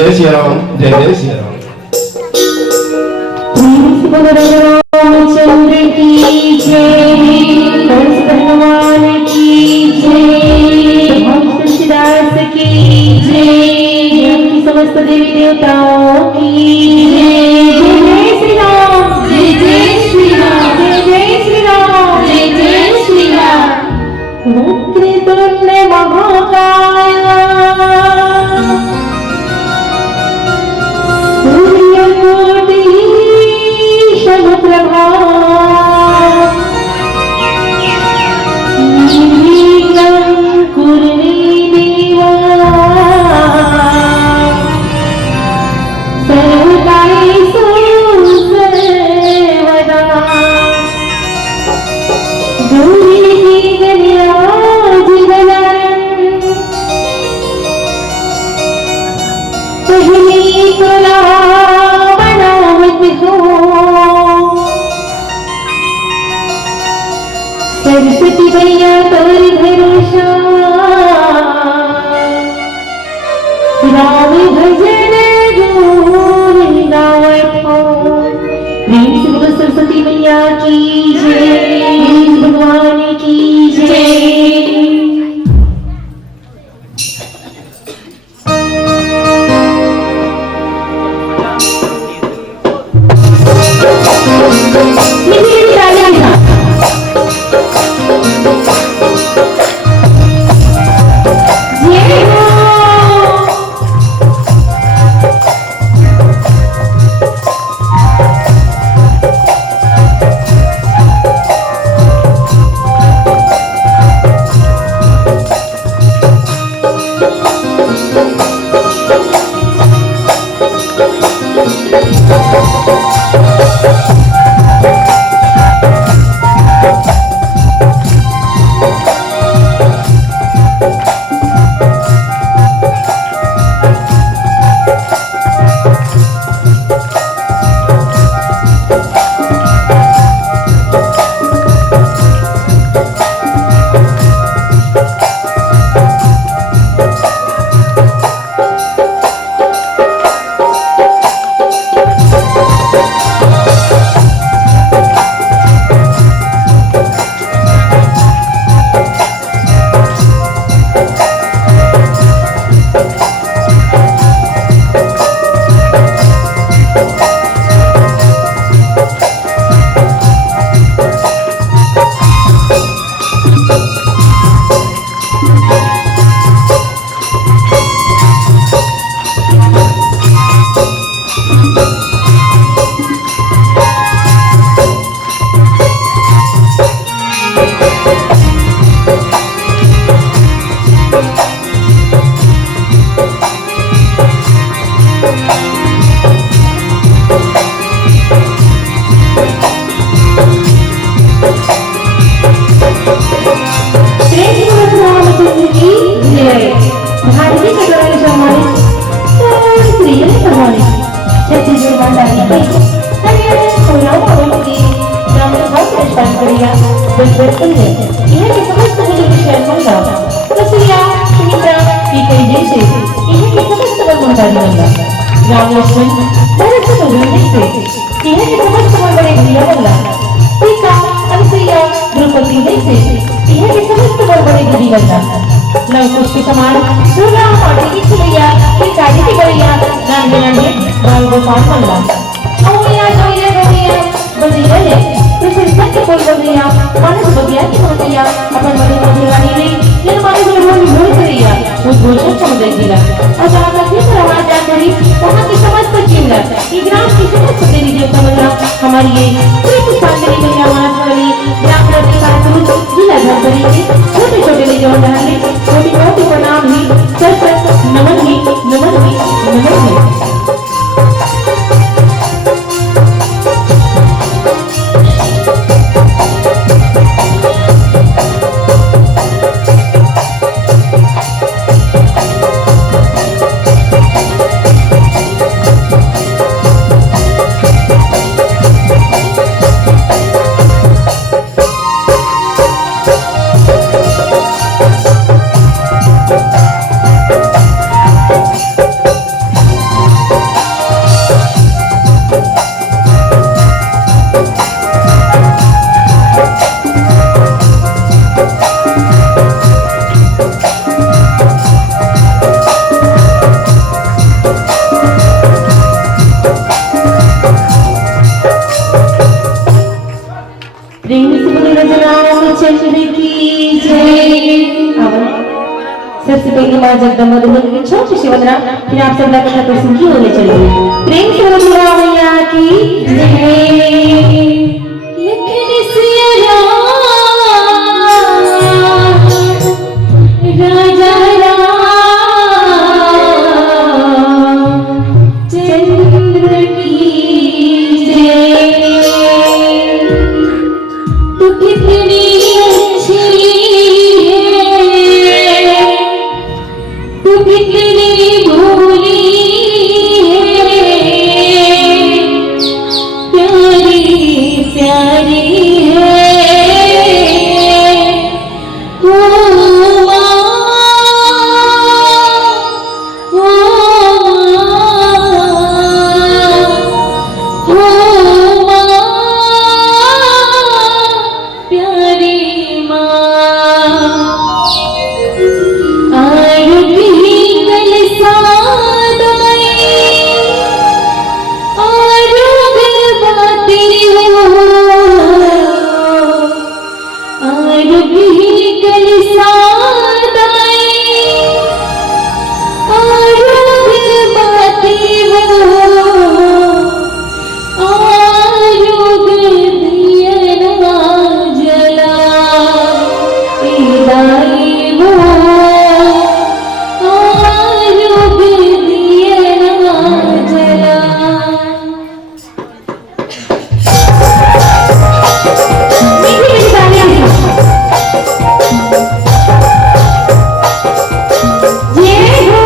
जय श्री राम, जय जय श्री राम। रामचंद्र की जय, भगवान की जय, तुलसीदास की जय, समस्त देवी देवताओं की जय। जय श्री राम, जय जय श्री राम, जय जय श्री राम, जय जय श्री राम। वक्रतुंड महाकाय सूर्यकोटि समप्रभा निर्विघ्नं कुरु मे देवा सर्वकार्येषु सर्वदा गौरी गणराजगणं पहले तुला सरस्वती भैया तोर भरोसा राम भजन गुण गावत हो। प्रेम से बोलो सरस्वती मैया की जय, भगवान की जय। राम लक्ष्मण भरत से बदलने से यह के समस्त बड़े भैया बल्ला सीता अनुसुईया द्रौपदी ने से यह के समस्त बड़े गुरी बल्ला लव कुश के समान पूरा पार्टी की चलैया की काढ़ी की गैया नांगे नांगे बाल गोपाल बल्ला ओया जोया गोया बजिया ने प्रसिद्ध के बोल बजिया मानस बगिया की बगिया अपन बड़े मधुरानी ने ये हमारे गुरुओं ने भूल करिया वो घोषणा समझ दिला और जहाँ तक ये प्रवाह जा करी वहाँ की समस्त चिन्ह ये ग्राम की समस्त देवी देवता मंडला हमारी ये प्रीति सांगरी मैया मानस वाली ग्राम प्रतिभा पुरुष जिला धरतरी के छोटे छोटे ले जाओ डाले छोटी छोटी प्रणाम ही सर नमन ही नमन ही नमन ही। सबसे पहली माँ जगदम्बा दुर्गा की छोटी सी वंदना फिर आप सब कथा को सुन की होने चलिए। प्रेम से बोलो दुर्गा मैया की जय। लखन सिया राजा चंद्र की जय। तू कितनी अच्छी है, तू कितनी भोली है, प्यारी प्यारी है ओ माँ, ओ माँ, प्यारी माँ। आरती कल सादाई आरोग बाती हो, आरती कल सादाई आरोग बाती हो, आरोग दिया ना जला इदाई हो, आरोग दिया ना जला। मीठी मीठी तालियां जय हो।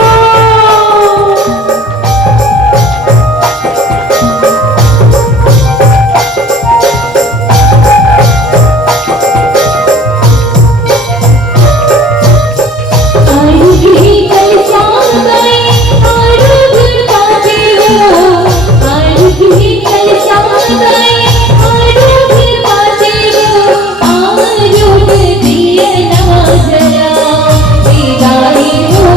आरती कल सादाई आरोग बाती हो, आरती कल सादाई आरोग बाती हो, आरोग दिया ना जला विदाई हो,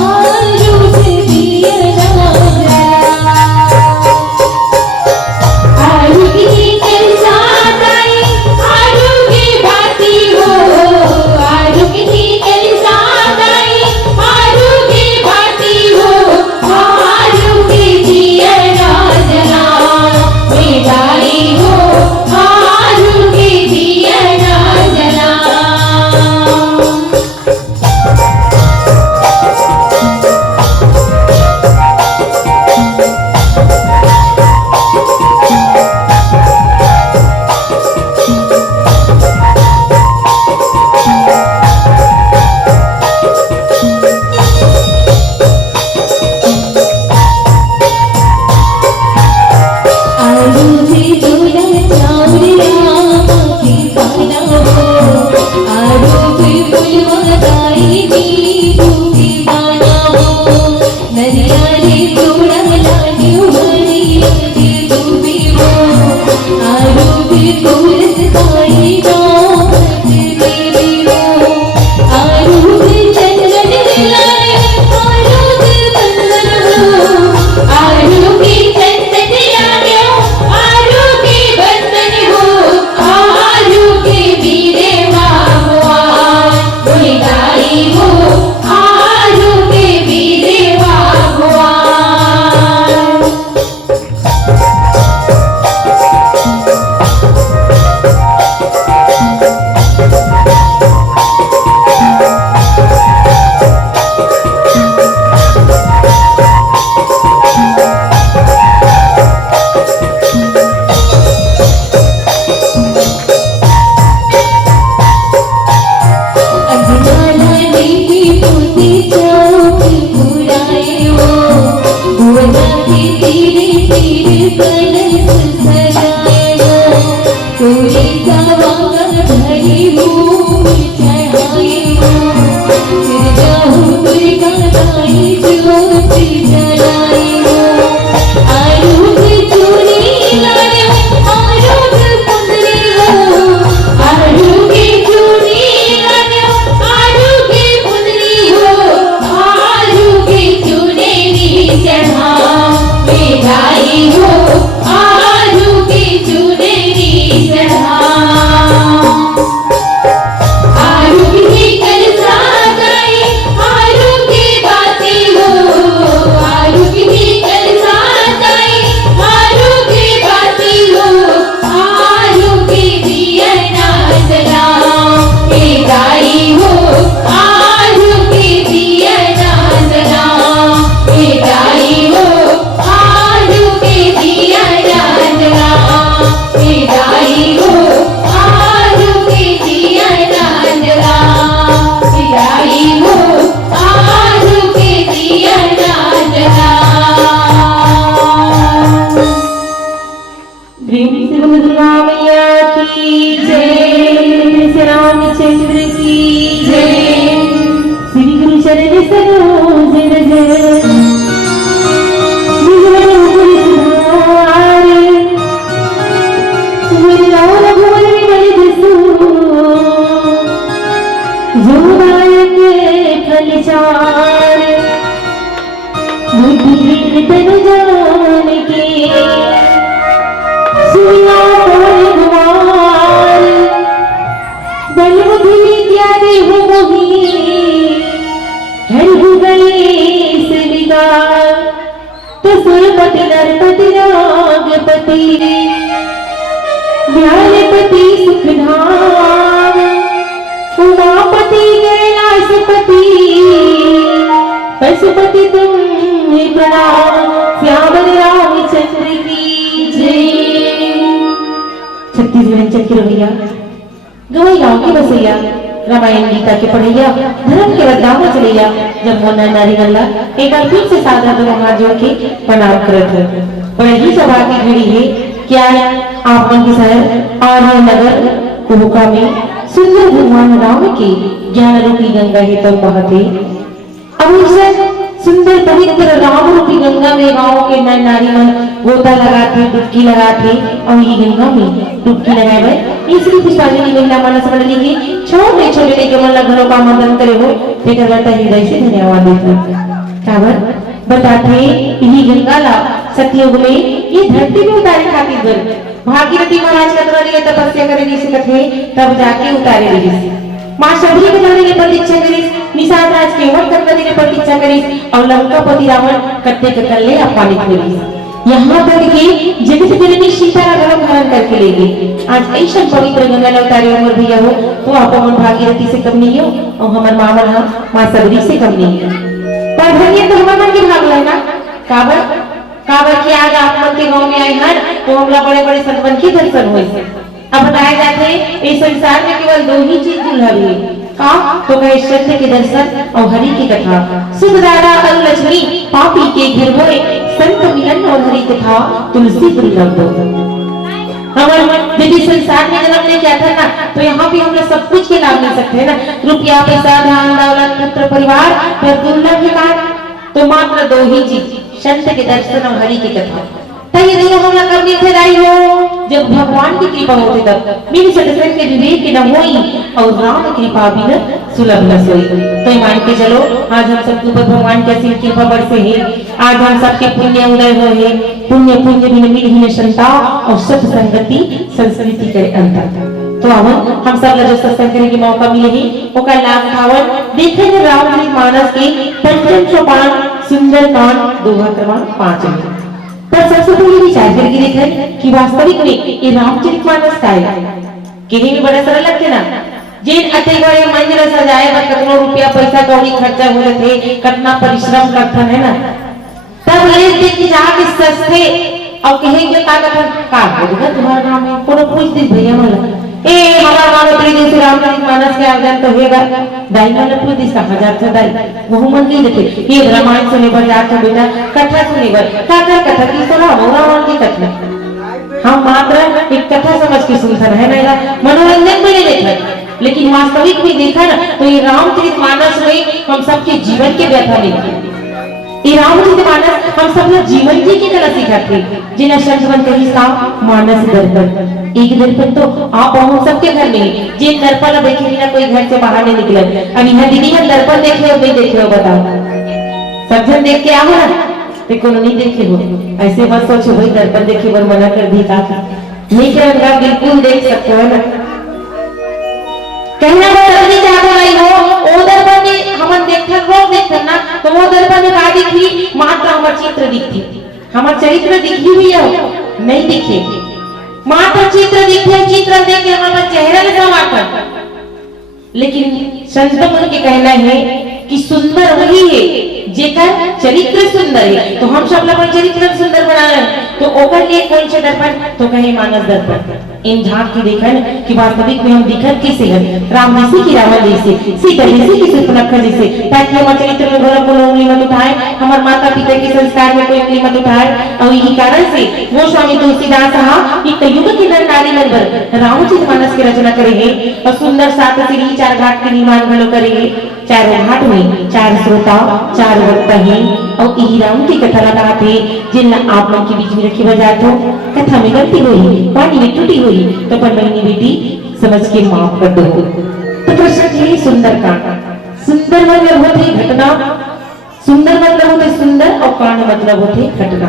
आरोग दिया ना जला। आरती कल सादाई आरोग बाती हो, आरती कल सादाई आरोग बाती हो, आरोग दिया ना जला विदाई हो, आरोग दिया ना जला। आरती दूल्हा चावड़िया की पाना हो, आरती फुलवाई दी की पाना हो, नरियाली तोड़ा लागी हरी की दूबी हो, आरती तुलस ताई गाँव तेरी हो, आरती चंदन लाए आरती बंदन हो, आरती चंदन लाए आरती बंदन हो, आरती बीरे भगवान विदाई हो, आरती बीरे भगवान। अगनाला देवी पोती चौक पुराए हो, भुवना के तीरे तीरे कलश सजाए हो, तोरे सवांगा भरी भूमि चढ़ाए हो, सिर जाहु दुर्गा दाई ज्योति जलाए हो, आरोग चूड़ी लाए आरोग कुंदरी हो, आरोग चूड़ी लाए आरोग कुंदरी हो, आरोग चुनरी चढ़ा विदाई हो, आरोग चुनरी चढ़ा। आरती कल सादाई आरोग दीन तन जान के सुनिया पर गुमार बल बुद्धि विद्या देहु मोही हर गणेश विकार तो सुरपति नरपति रागपति व्यालपति सुखधाम उमापति कैलाशपति पशुपति तुम्हें प्रणाम श्यामल रामचंद्र की जय। छत्तीसगढ़ चक्की रवैया गवई गांव की बसैया रामायण गीता के पढ़ैया धर्म के बदलाव चलैया जब मोना नारी गल्ला एक बार फिर से साधा तो हाथ जोड़ के प्रणाम करत है। बड़े ही सभा की घड़ी है क्या आप मन के शहर आर्य नगर कुहुका में सुंदर भगवान राम की ज्ञान रूपी गंगा है तो बहते अब सुंदर पवित्र राम रूपी गंगा में गांव के नर नारी मन गोता लगाते डुबकी लगाते और ये गंगा में डुबकी लगाए इसलिए पुष्पांजलि महिला मानस मंडली की छोटे छोटे के मन घरों का आमंत्रण करे हो लेकर बता हृदय से धन्यवाद देते काबर बताते यही गंगा ला सतयुग में ये धरती में उतारे खातिर बर भागीरथी महाराज कतरा लिए तपस्या करे जिसे कथे तब जाके उतारे रही मां शबरी के जाने की प्रतीक्षा करी निषाद राज के वन करने की प्रतीक्षा करी और लंकापति रावण कत्ते के कल्ले अपमानित करी यहाँ तक कि जगत जननी सीता का गला धारण करके ले गई। आज ऐसा पवित्र गंगा अवतारे उमर भैया हो तो आप मन भागीरथी से कम नहीं हो और हमार मामन मां शबरी से कम नहीं है पर धन्य तो हमार मन के भाग लेना काबर काबर कि आज आप मन के गांव में आए हैं तो हमला बड़े बड़े संतन के दर्शन हुए अब बताए जाते इस संसार में केवल दो ही चीज दुर्लभ है का तो कहे सत्य के दर्शन और हरि की कथा सुखदारा और लक्ष्मी पापी के घर होए संत मिलन और हरि कथा तुलसी दुर्लभ हो। हमारे यदि संसार में जन्म ले क्या था ना तो यहाँ पे हम लोग सब कुछ के लाभ ले सकते हैं ना रुपया पैसा धन दौलत पुत्र परिवार पर दुर्लभ है तो मात्र दो ही चीज संत के दर्शन और हरि की कथा तय नहीं हम लोग कब निर्भराई हो जब भगवान की कृपा होती तब मेरी सदस्य के विवेक न होई और राम कृपा भी न सुलभ न सोई तो मान के चलो आज हम सबके ऊपर भगवान की असीम कृपा बरसे है। आज हम सबके पुण्य उदय हो है पुण्य पुण्य बिन मिल संता और सत संगति संस्कृति करे अंतर तो अवन हम सब जो सत्संग करने के मौका मिले ही ओका लाभ उठावन देखे न रामचरित मानस के पंचम सोपान सुंदर कांड दोहा क्रमांक 5 में पर सबसे पहले विचार करके देखें कि वास्तविक में ये रामचरित मानस का है कहने में बड़ा सरल लगते ना जिन अते बड़े मंदिर सजाए पर कितना रुपया पैसा कौड़ी खर्चा हो रहे थे कितना परिश्रम करता है ना तब ले देख के जाके सस्ते और कहेंगे का होगा तुम्हारा नाम है कोनो पूछ दे भैया मला ए हमारा नाम तेरे जैसे रामचरित मानस के आवेदन तो होगा दाई वाला पूछ दिस का हजार था दाई वो मन की देखे ये रामायण सुने पर जाकर बेटा कथा सुने पर का कथा की सुना रावण की कथा हम मात्र एक कथा समझ के सुनते रहे ना मनोरंजन में नहीं देखा लेकिन वास्तविक में देखा ना तो ये रामचरित मानस में हम सबके जीवन के व्यथा देखते ये रामचरित मानस हम सब लोग जीवन जी की कला सिखाते जिन्हें शब्द बन कही सा मानस दर्पण एक दर्पण तो आप हम सबके घर में जिन दर्पण देखे बिना कोई घर से बाहर नहीं निकले अब यहाँ दीदी हम दर्पण देखे हो नहीं देखे हो बताओ सब जन देख के आओ ना तो कोनो नहीं देखे हो ऐसे मत सोचो भाई दर्पण देखे पर मना कर दी काफी नहीं करेंगे बिल्कुल देख सकते हो ना कहना वो चाहते नहीं हो ओ दर्पण में हम देखते रोज देखते ना तो वो दर्पण में का दिखी मात्र हमार चित्र दिखती हमार चरित्र दिखी भी है नहीं दिखे मात्र चित्र दिखे चित्र देख के हमारा चेहरा नहीं समाता लेकिन संत मन के कहना है कि सुंदर वही है जेकर चरित्र सुंदर है तो हम सब लोग चरित्र सुंदर बनाए तो ओकर लिए कौन से दर्पण तो कहे मानस दर्पण इन झांक की देखन कि वास्तविक में हम दिखत कैसे हैं राम जैसे की रावण जैसे सीता जैसे की शूर्पणखा जैसे ताकि हमारे चरित्र में भला कोई उंगली मत उठाए हमारे माता पिता के संस्कार में कोई उंगली मत उठाए और यही कारण से वो स्वामी तुलसीदास कि कलयुग के नर नारी नंबर रामचरित मानस की रचना करे हैं और सुंदर सात सीढ़ी 4 घाट के निर्माण भलो करे हैं चारों घाट में 4 श्रोता 4 वक्ता हैं और यही राम की कथा लगाते जिन आप लोग के बीच में रखी बजाते हो कथा में गलती हुई पानी में टूटी हुई तो पर बहनी बेटी समझ के माफ कर दो तो प्रश्न है सुंदर का सुंदर मतलब होती घटना सुंदर मतलब होते सुंदर और कांड मतलब होते घटना।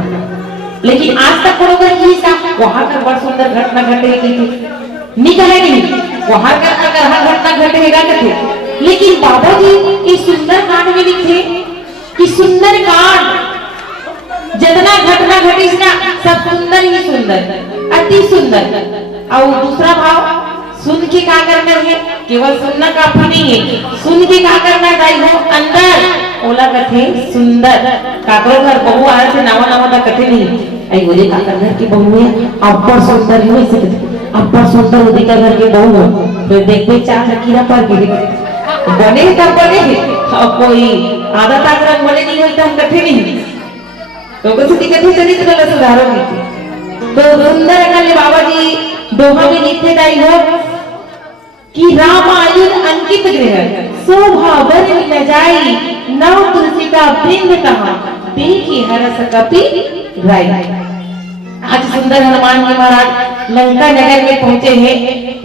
लेकिन आज तक बरोबर ही सा वहां का बड़ सुंदर घटना घटेगी निकले नहीं वहां का अगर हर घटना घटेगा कथे। लेकिन बाबा जी इस सुंदर कांड में लिखे कि सुंदर कांड जितना घटना घटी ना सब सुंदर ही सुंदर अति सुंदर। और दूसरा भाव सुन के क्या करना है केवल सुनना काफी नहीं है सुन के क्या करना चाहिए हो अंदर ओला कथे सुंदर काकरो घर बहु आए थे नवा नवा का कथे नहीं आई बोले काकर घर की बहू है अब्बर सुंदर ही ऐसे अब्बर सुंदर उदी का घर के बहू है फिर देखते चार कीड़ा पर गिरे बने तब बने और कोई आदत आचरण बने नहीं होता हम कथे नहीं तो कुछ दिक्कत है चरित्र का सुधारो की तो सुंदर कल बाबा जी दोहा में लिखे दाई हो कि रामायण अंकित गृह शोभा वर न जाई नव तुलसी का वृंद कहा देखी हरस कपि राय। आज सुंदर हनुमान जी महाराज लंका नगर में पहुंचे हैं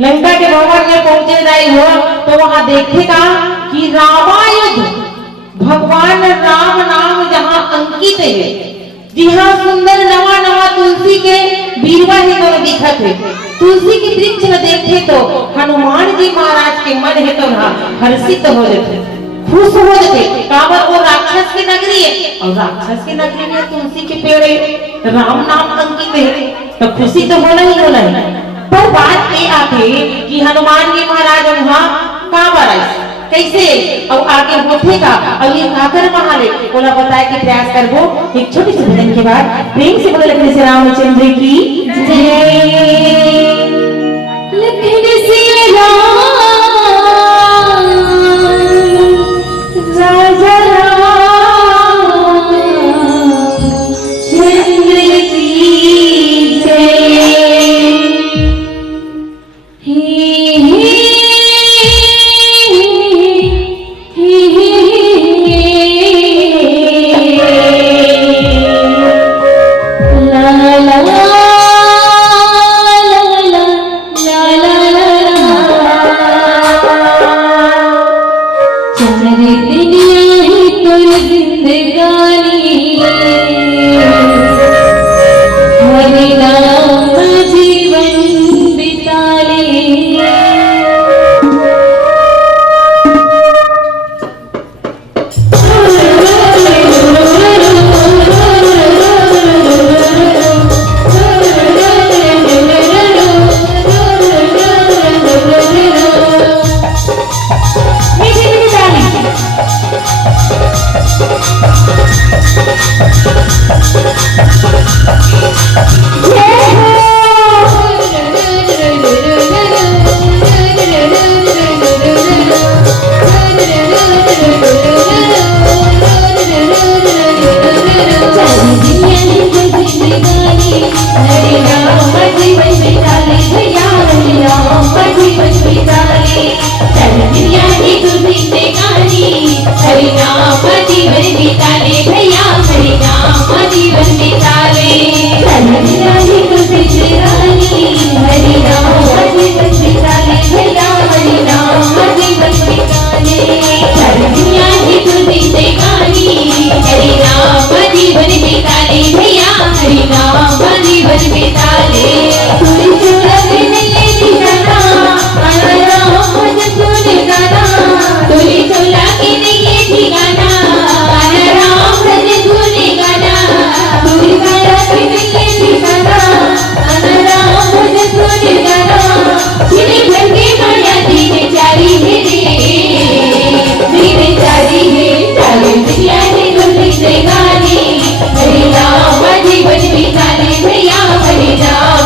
लंका के भवन में पहुंचे दाई हो तो वहां देखेगा कि रामायण भगवान राम नाम जहां अंकित है जहाँ सुंदर नवा नवा तुलसी के बीरवा ही तो दिखत है तुलसी के वृक्ष में देखे तो हनुमान जी महाराज के मन है तो हर्षित हो जाते खुश हो जाते काबर वो राक्षस की नगरी है और राक्षस की नगरी में तुलसी के पेड़ है राम नाम अंकित है तो खुशी तो होना ही होना है। पर बात ये आते कि हनुमान जी महाराज वहाँ काबर आए कैसे और आगे होठेगा और ये काकर महाले बोला बताए कि प्रयास करबो एक छोटी सी भजन के बाद प्रेम से बोले लखन से रामचंद्र की जय लखन से राम राजा चंद्र की जय हरि राम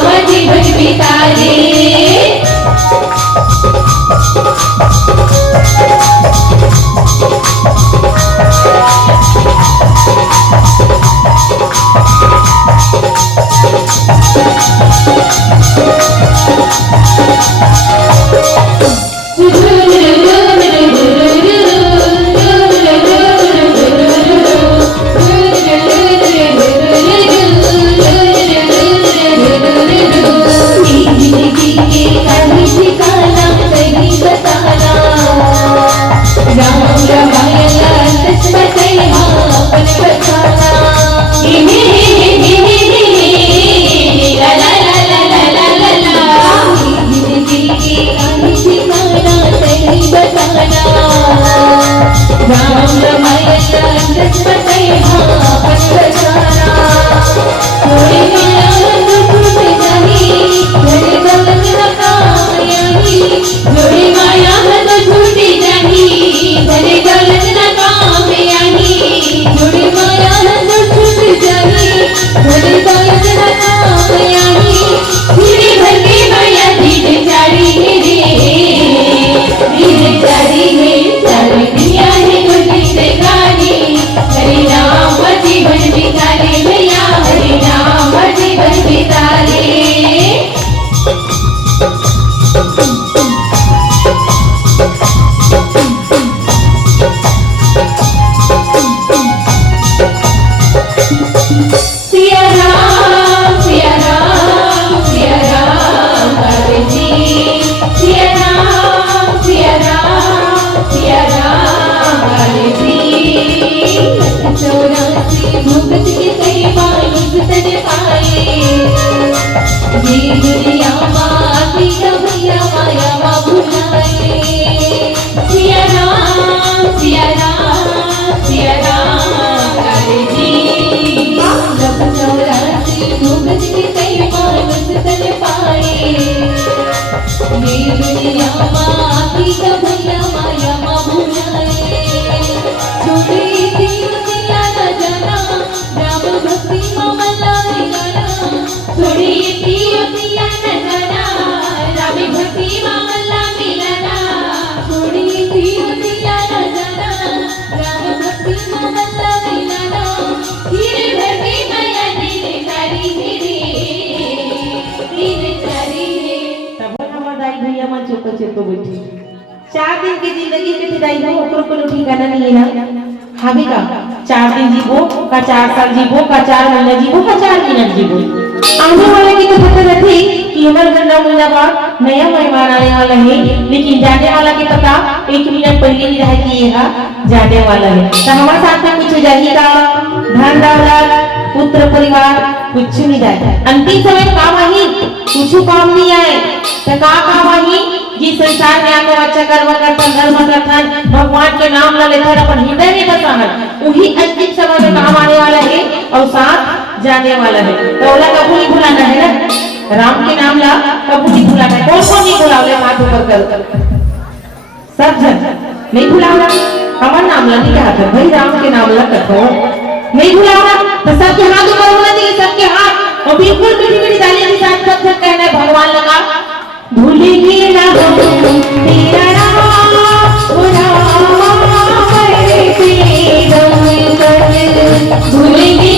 ये दुनिया माटी का भैया माया मा भुलाए सिया राम करे जी जब चौरासी भुगत के कई मानस तन पाए ये दुनिया माटी का भैया माया मा भुलाए छोटे तीर दिया न जाना राम भक्ति ममला गाना थोड़ी तीर दिया न जाना राम भक्ति ममला मिलना थोड़ी तीर दिया न जाना राम भक्ति ममला मिलना धीरे भक्ति माया धीरे तारी तब हमारा दाई भैया मन चुप चुप बैठी 4 दिन की जिंदगी के दाई हो ओकरो कोनो ठिकाना नहीं है ना हावी का 4 दिन जीवो का 4 साल जीवो का 4 महीना जीवो का 4 मिनट जीवो आने वाले की तो पता रहती कि हमारे घर 9 महीना बाद नया मेहमान आने वाला है लेकिन जाने वाला की पता 1 मिनट पहले ही रह कि यह जाने वाला है तो हमारे साथ में कुछ जाएगा धन दौलत पुत्र परिवार कुछ नहीं जाए अंतिम समय काम आई कुछ काम नहीं आए तो का काम आई जिस संसार में आकर अच्छा कर्म करतन धर्म करतन भगवान के नाम ले लेकर अपन हृदय में बसाहन वही अंतिम समय में काम आने वाला है और साथ जाने वाला है तो ओला कबूल नहीं भुलाना है ना राम के नाम ला कबूल नहीं भुलाना है कौन कौन नहीं भुलाओगे हाथ ऊपर कर सब जन नहीं भुलाना हमारा नाम ला नहीं कहा था भाई राम के नाम ला करो नहीं भुलाना तो सबके हाथ ऊपर होना चाहिए सबके हाथ और बिल्कुल मीठी मीठी तालियों के साथ सब सब कहना है भगवान लगा भूलेंगे ना तेरा नाम भूलेंगे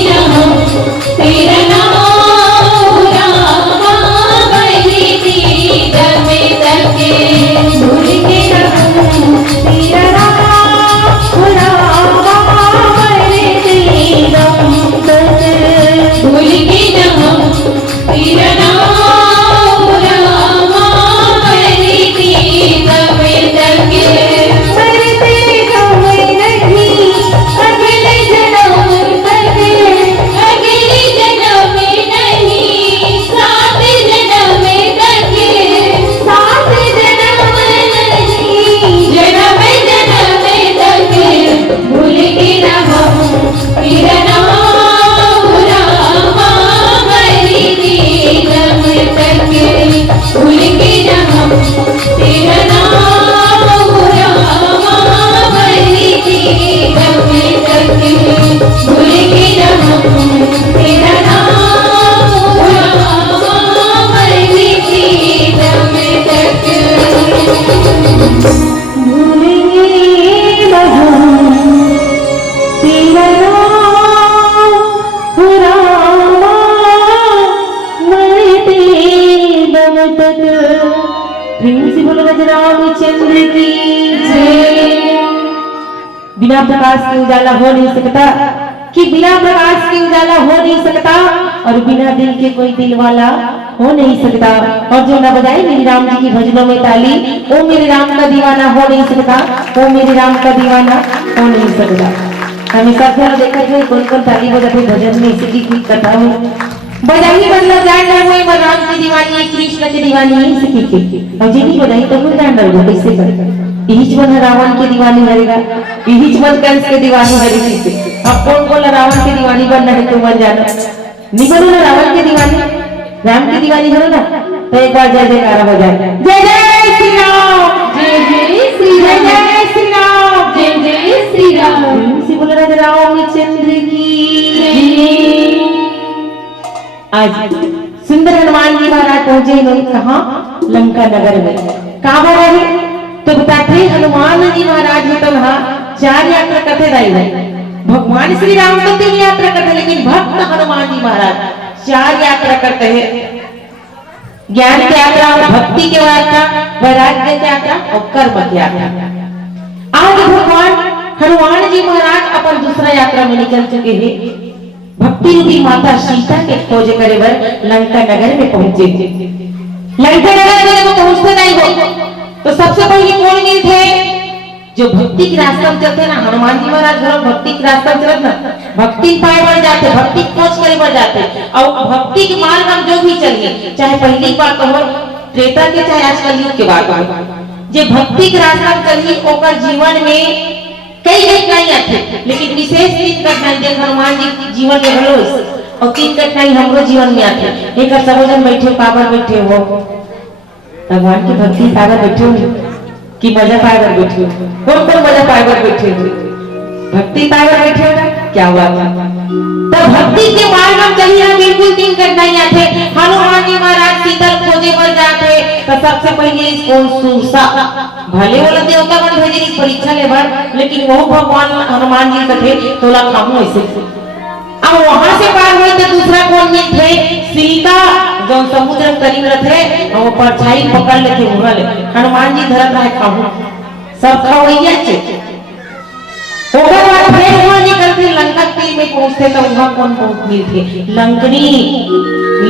ना हम तेरा नाम भूलेंगे ना तेरा भूलेंगे ना हम तेरा नाम बिना प्रकाश के उजाला हो नहीं सकता कि बिना प्रकाश के उजाला हो नहीं सकता और बिना दिल के कोई दिल वाला हो नहीं सकता और जो ना बजाए मेरी राम जी की भजनों में ताली वो मेरे राम का दीवाना हो नहीं सकता वो मेरे राम का दीवाना हो नहीं सकता हमें सब जन देखा जो कौन ताली बजाते भजन में इसी की कथा हो बजाई मतलब जान ना हुई राम की दीवानी है कृष्ण की दीवानी है इसी की और जिन्हीं बजाई तो कोई जान रहा कैसे करता यही जीवन रावण की दीवानी करेगा यही जीवन कंस के दीवानी करेगी से अब कौन कौन रावण की दीवानी बनना है तुम बन जाना निकलो ना रावण की दीवानी राम की दीवानी करो ना तो एक बार जय जयकार हो जाए जय जय श्री राम जय जय श्री राम जय श्री राम जय जय श्री राम श्री बोल राजा रामचंद्र की आज सुंदर हनुमान जी महाराज पहुंचे लोग कहाँ लंका नगर में कहाँ रहे तो बताते हनुमान जी महाराज ने तो वहां 4 यात्रा करते रहे भगवान श्री राम तो 3 यात्रा करते लेकिन भक्त हनुमान जी महाराज 4 यात्रा करते हैं ज्ञान की यात्रा भक्ति की यात्रा वैराग्य की यात्रा और कर्म की यात्रा आज भगवान हनुमान जी महाराज अपन दूसरा यात्रा में निकल चुके हैं भक्ति रूपी माता सीता के खोज करे बर लंका नगर में पहुंचे लंका नगर में पहुंचते नहीं हो तो सबसे पहले कौन गए थे जो भक्ति के रास्ता में चलते ना, हनुमान जी महाराज घर भक्ति के रास्ता में चलत ना, भक्ति पाए बढ़ जाते, भक्ति खोज करे बढ़ जाते। और भक्ति के मार्ग हम जो भी चलिए, चाहे पहली बार कहो त्रेता के, चाहे आज कलयुग के बाद, जे भक्ति के रास्ता में चलिए ओकर जीवन में कई कठिनाई आते, लेकिन विशेष 3 कठिनाई जो हनुमान जी जीवन में हलो, और 3 कठिनाई हमरो जीवन में आते। एक सब जन बैठे पावर बैठे हो, भगवान की भक्ति पावर बैठे हो कि मजा पाएगा बैठे हो, कौन मजा पाएगा बैठे हो, भक्ति पाएगा बैठे हो ना, क्या हुआ तब भक्ति के मार्ग में चलिए बिल्कुल 3 कठिनाई आते। हनुमान जी महाराज शीतल खोजे पर जाते, तो सबसे पहले कौन सुरसा भले वाला देवता बन भेजे इस परीक्षा ले बढ़, लेकिन वो भगवान हनुमान जी कथे तोला खामू ऐसे। अब वहां से पार हुए तो दूसरा कौन मिल थे, सीता जो समुद्र तरीब रहे, वो परछाई पकड़ लेते मुहले, हनुमान जी धरत रहे खामू, सब खवैया चे। ओकर बाद फिर वहां निकलते लंका तीर में पहुंचते, तो वहां कौन पहुंच मिलते, लंकनी।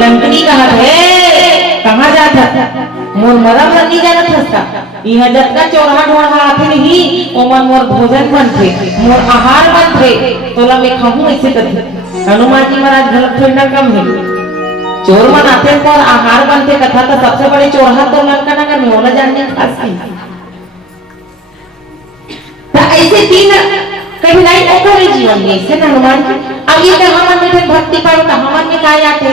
लंकनी कहा है कहाँ जाता मोर मरम नहीं जानत हस्ता, यह जतका चौराहा ढोढ़ा आथे नहीं, ओमन मोर भोजन बनथे, मोर आहार बनथे, तोला मैं खाऊं ऐसे करथे। हनुमान जी महाराज गलत फिरना कम है, चोर मन आते पर आहार बनते कथा, तो सबसे बड़े चौराहा तो लंका नगर में होला जानने खास की। तो ऐसे 3 कठिनाई ओकर जीवन में ऐसे हनुमान जी। अब ये कहाँ मन में भक्ति पाओ, कहाँ मन में काय आते,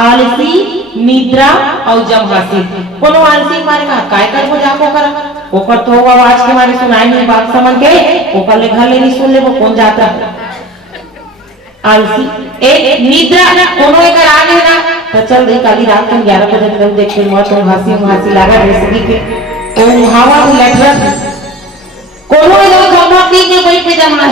आलसी, निद्रा और जमहासी। कोनो आलसी मारे का काय करबो जाको करा, ओकर तो आवाज के मारे सुनाई नहीं, बात समझ के ओकर ले घर ले नहीं सुन ले, वो कौन जाता आलसी। एक निद्रा कोनो एकर आगे ना, तो चल रही काली रात को 11 बजे तक देखे मत हंसी लागा रेसिपी के तो हवा में लटरत कोनो लोग जमा पी के बैठ के जमा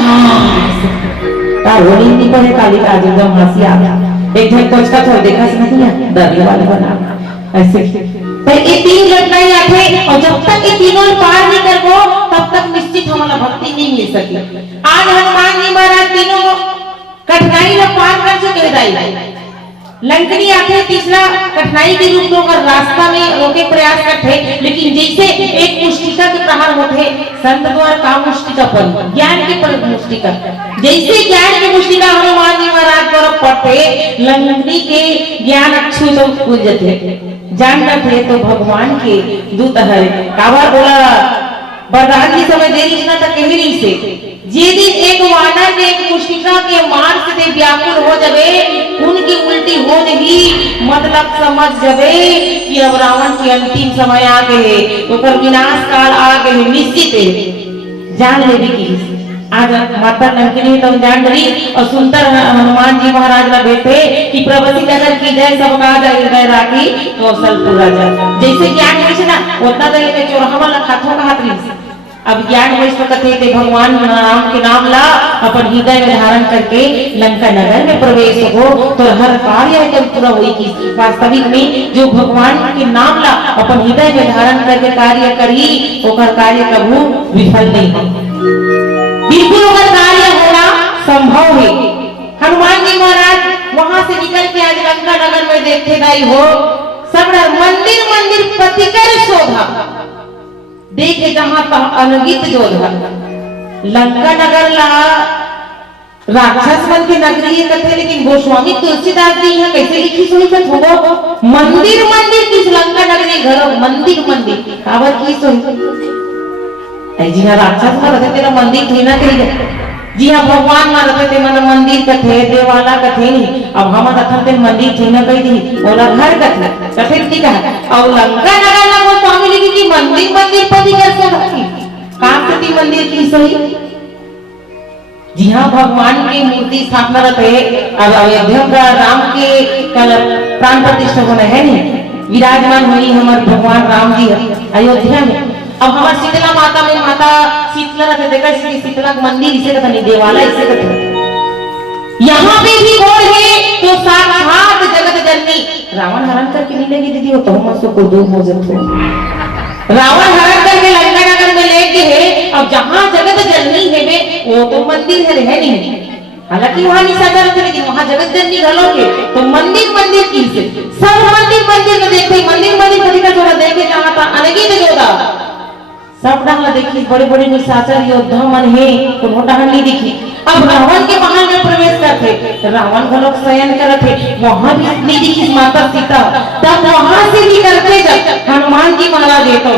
ता होली नहीं पड़े काली का एकदम हंसी आ गया, एक झट कुछ का छोड़ देखा से नहीं है डरने वाले बना ऐसे। तो ये 3 घटनाएं आते, और जब तक ये तीनों पार नहीं करबो तब तक निश्चित हमारा भक्ति नहीं मिल सकी। आज हनुमान जी महाराज तीनों कठिनाई में पार कर चुके हैं। लंकनी आते तीसरा कठिनाई के रूप में अगर रास्ता में रोके प्रयास करते, लेकिन जैसे एक मुष्टिका के प्रहार होते, संत द्वार का मुष्टिका पर ज्ञान के पर मुष्टिका, जैसे ज्ञान की मुष्टिका हनुमान जी महाराज पर पड़ते, लंकनी के ज्ञान अच्छे तो खुल जाते, जानते थे तो भगवान के दूत है काबर बोला वरदान की समय देरी ना तक कहीं से जे दिन एक वानर ने एक मुष्टिका के मार से व्याकुल हो जावे, उनकी उल्टी हो जाएगी, मतलब समझ जावे कि अब रावण के अंतिम समय आ गए, ओकर विनाश काल आ गए, निश्चित है जान लेवी की। आज माता लंकनी तो जान रही, और सुनकर हनुमान जी महाराज ला बेटे कि प्रभति नगर की जय सबका जय राखी तो असल पूरा जाए। जैसे ज्ञान होइछ ना उतना देर में चोरहवा ला हाथों का हाथ रही। अब ज्ञान होइछ तो कथे ते भगवान राम के नाम ला अपन हृदय में धारण करके लंका नगर में प्रवेश हो, तो हर कार्य एकदम पूरा होई की। वास्तविक में जो भगवान के नाम ला अपन हृदय में धारण करके कार्य करी, ओकर कार्य कबू विफल नहीं हो, बिल्कुल अगर कार्य होना संभव है। हनुमान जी महाराज वहां से निकल के आज लंका नगर में देखते दाई हो, सब मंदिर मंदिर प्रतिकर शोभा देखे, जहां तहां अनगित जोधा। लंका नगर ला राक्षस मन के नगरी है कथे, लेकिन गोस्वामी तुलसीदास जी यहाँ कैसे लिखी सोई कथ होगो, मंदिर मंदिर किस लंका नगरी घर मंदिर मंदिर काबर की सोई। जी हाँ राक्षस में रहते तेरा मंदिर थी ना कहीं, जी हाँ भगवान में रहते थे मन मंदिर कथे देवाला कथे नहीं। अब हम रखन ते मंदिर थी ना कहीं दी ओला घर कथे कथे ठीक है। और लंका नगर ना वो स्वामी लिखी कि मंदिर मंदिर पति कर सो रखी काम प्रति मंदिर की सही। जी हाँ भगवान की मूर्ति स्थापना रहते, अब अयोध्या का राम के कल प्राण प्रतिष्ठा होना है नहीं, विराजमान हुई हमारे भगवान राम जी अयोध्या में। अब हमारे शीतला माता में माता शीतला रहते देखा शीतला मंदिर इसे कहते नहीं देवाला इसे कहते। यहाँ पे भी कौन है तो साक्षात जगत जननी रावण हरण करके नहीं लेगी दीदी, वो तो हम को दूर हो जाते रावण हरण करके लंका नगर में लेके है। अब जहाँ जगत जननी है वे वो तो मंदिर है नहीं, हालांकि वहाँ निशाचर रहते, लेकिन वहाँ जगत जननी घलोगे तो मंदिर मंदिर की से सब मंदिर मंदिर में देखते मंदिर मंदिर पति का जोड़ा देखे जहाँ था अनगित जोड़ा सब डांगला देखी बड़े बड़े निशाचर योद्धा मन है तो मोटा नहीं दिखी। अब रावण के महल में प्रवेश करते, रावण का लोग शयन करते, वहां भी नहीं दिखी माता सीता। तब वहां से निकलते जब हनुमान जी महाराज तो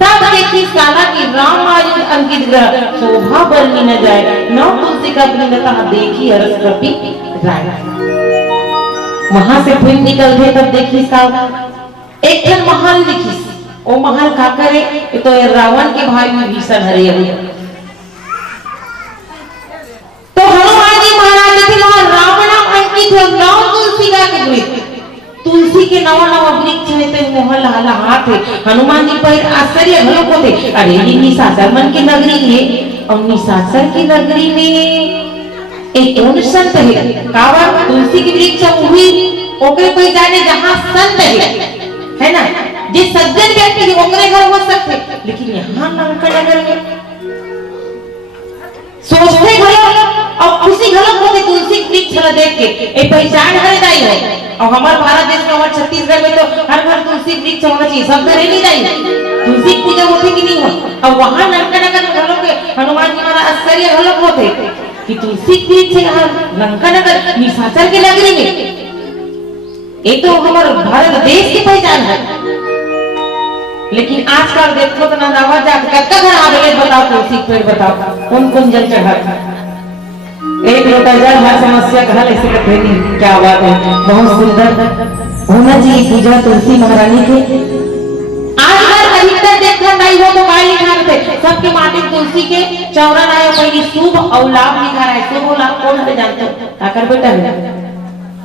तब देखी साला की राम आयु अंकित ग्रह शोभा बरनी न जाए न तुलसी का वृंदता देखी हरस कपि राय। वहां से फिर निकलते तब देखी साला एक ठन महल दिखी। ओ महल का करे तो रावण के भाई विभीषण हरे हुए तो हनुमान जी महाराज थे वहां रावण अंकित है नौ तुलसी का वृक्ष, तुलसी के नवा नवा वृक्ष है ते मोहन लाला हाथ है। हनुमान जी पर आश्चर्य हलो को थे, अरे ये निशाचर मन की नगरी है और निशाचर की नगरी में एक कौन संत है कावा तुलसी की वृक्ष हुई ओकरे कोई जाने जहां संत है ना जे सज्जन व्यक्ति है ओकरे घर हो सकते, लेकिन यहाँ लंका नगर में सोचते घलो और खुशी घलो होते तुलसी वृक्ष ला देख के ए पहचान हरे दाई हो। और हमारे भारत देश में हमारे छत्तीसगढ़ में तो हर घर तुलसी वृक्ष होना चाहिए, सब घर नहीं दाई तुलसी पूजा होती कि नहीं हो। और वहां लंका नगर में घलो के हनुमान जी महाराज आश्चर्य घलो होते कि तुलसी वृक्ष है यहाँ लंका नगर निशाचर की नगरी में। ये तो हमारे भारत देश की पहचान है, लेकिन आजकल देखो तो ना नवा जात कत्ता घर आ गए बताओ तुलसी पेड़ बताओ कौन कौन जल चढ़ा एक लोटा जल हर समस्या का हल ऐसे करते नहीं। क्या बात है, बहुत सुंदर होना चाहिए पूजा तुलसी महारानी की। आजकल अधिकतर देखा नहीं हो तो काय लिखा रहते सबके माटी तुलसी के चौरा आए पहली शुभ और लाभ लिखा है। शुभ और लाभ कौन है जानते हो आकर बेटा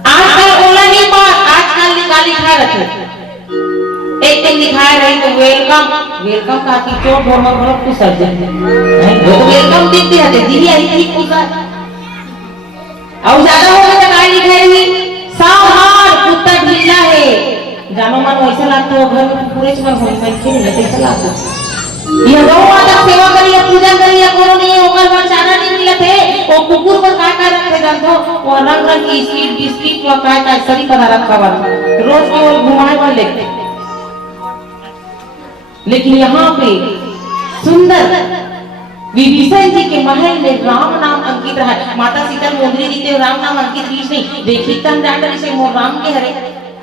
आजकल ओला नहीं बात आजकल लिखा रहते एक दिन दिखाया रही तो वेलकम वेलकम का की चोट भरना भरो कुछ सर्जन नहीं तो वेलकम देती रहते जी आई थी कुछ और ज्यादा होगा तो गाय लिखाई रही सावधान कुत्ता ढीला है जानो मन वैसा लगता है घर में पूरे चमन होई मैं खेल लेते ऐसा लगता ये गौ माता सेवा करिए पूजा करिए कोनो नहीं होगा बचाना नहीं मिलत है वो कुकुर पर का रखते जानतो वो रंग रंग की स्वीट बिस्किट को का सभी पदार्थ खावा रोज केवल घुमाए वाले। लेकिन यहाँ पे सुंदर विभीषण जी के महल में राम नाम अंकित रहा। माता सीता मोदरी जी के राम नाम अंकित बीच नहीं देखी तन जान से मोर राम के हरे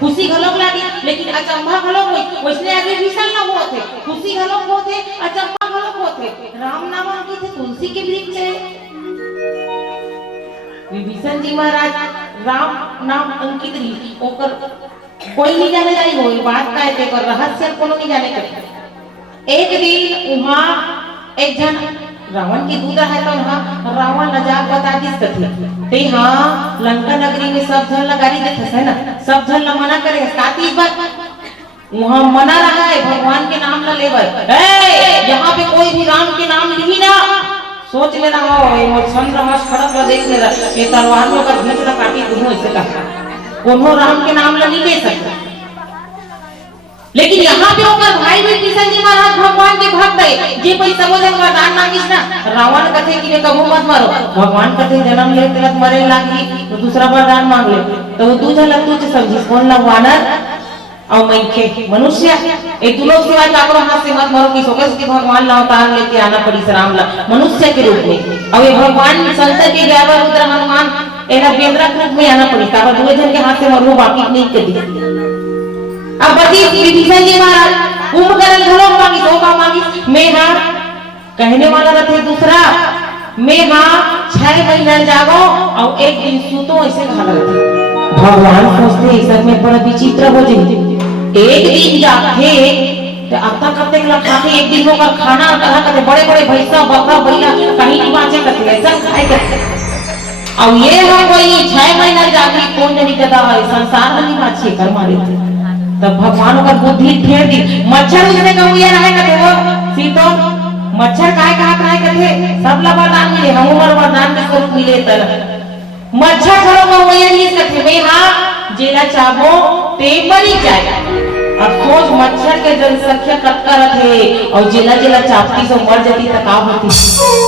खुशी घलोक लागी, लेकिन अचंभा घलोक होई वैसने आगे विभीषण न होते खुशी घलोक होते अचंभा घलोक होते। राम नाम अंकित है तुलसी के वृक्ष है। विभीषण जी महाराज राम नाम अंकित रही ओकर कोई नहीं जाने जाई होई बात का है और रहस्य कोनो नहीं जाने के। एक दिन वहां एक जन रावण की दूत है तो वहां रावण नजाक बता दिस कथे ते हां लंका नगरी में सब जन लगारी देते है ना सब जन ला मना करे काती बात वहां मना रहा है भगवान के नाम ला लेवे ए यहां पे कोई भी राम के नाम लिही ना सोच लेना हो वो छंद रमस खड़क ला देख ले ये तलवार में का घींच ला काटी दूं ऐसे का कोनो राम के नाम ला नहीं ले सकता। लेकिन यहाँ पे होकर भाई विभीषण जी महाराज भगवान के भक्त है जे कोई सबोधन वरदान मांगिस ना रावण कथे कि कबो मत मारो भगवान कथे जन्म ले तिलक मरे लागी तो दूसरा वरदान मांग ले तो वो दूजा लत्तू से समझिस कौन ला वानर और मनखे मनुष्य एक दोनों सिवाय काकरो हाथ से मत मारो कि सोकस के भगवान ला अवतार लेके आना पड़ी राम ला मनुष्य के रूप में और ये भगवान संत के ड्राइवर रुद्र हनुमान एना केंद्र रूप में आना पड़ी का दो जन के हाथ से मरो बाकी नहीं कर दी। अब बची विभीषण जी महाराज कुंभकर्ण घलोक मांगी धोखा मांगी मैं हाँ कहने वाला रथे दूसरा मैं हाँ 6 महीना जागो और एक दिन सूतो ऐसे कहा रहे भगवान सोचते इस में बड़ा विचित्र हो जाए एक दिन जाके तो आता करते खाते एक दिन होकर खाना तरह करते बड़े बड़े भैंसा बकरा बैला कहीं नहीं बाँचे करते ऐसा खाए करते और ये हो कोई 6 महीना जाके कौन नहीं कहता संसार नहीं बाँचे कर मारे तब भगवान का बुद्धि फेर दी मच्छर उसने कहूँ ये रहे कथे वो सीतो मच्छर काहे कथे सब ला वरदान मिले हम वरदान के स्वरूप मिले तर मच्छर खरो कहूँ ये नहीं कथे भाई हाँ जेला चाहो ते मरी जाए। अब सोच मच्छर के जनसंख्या कतका रथे और जेला जेला चापती से मर जाती त का होती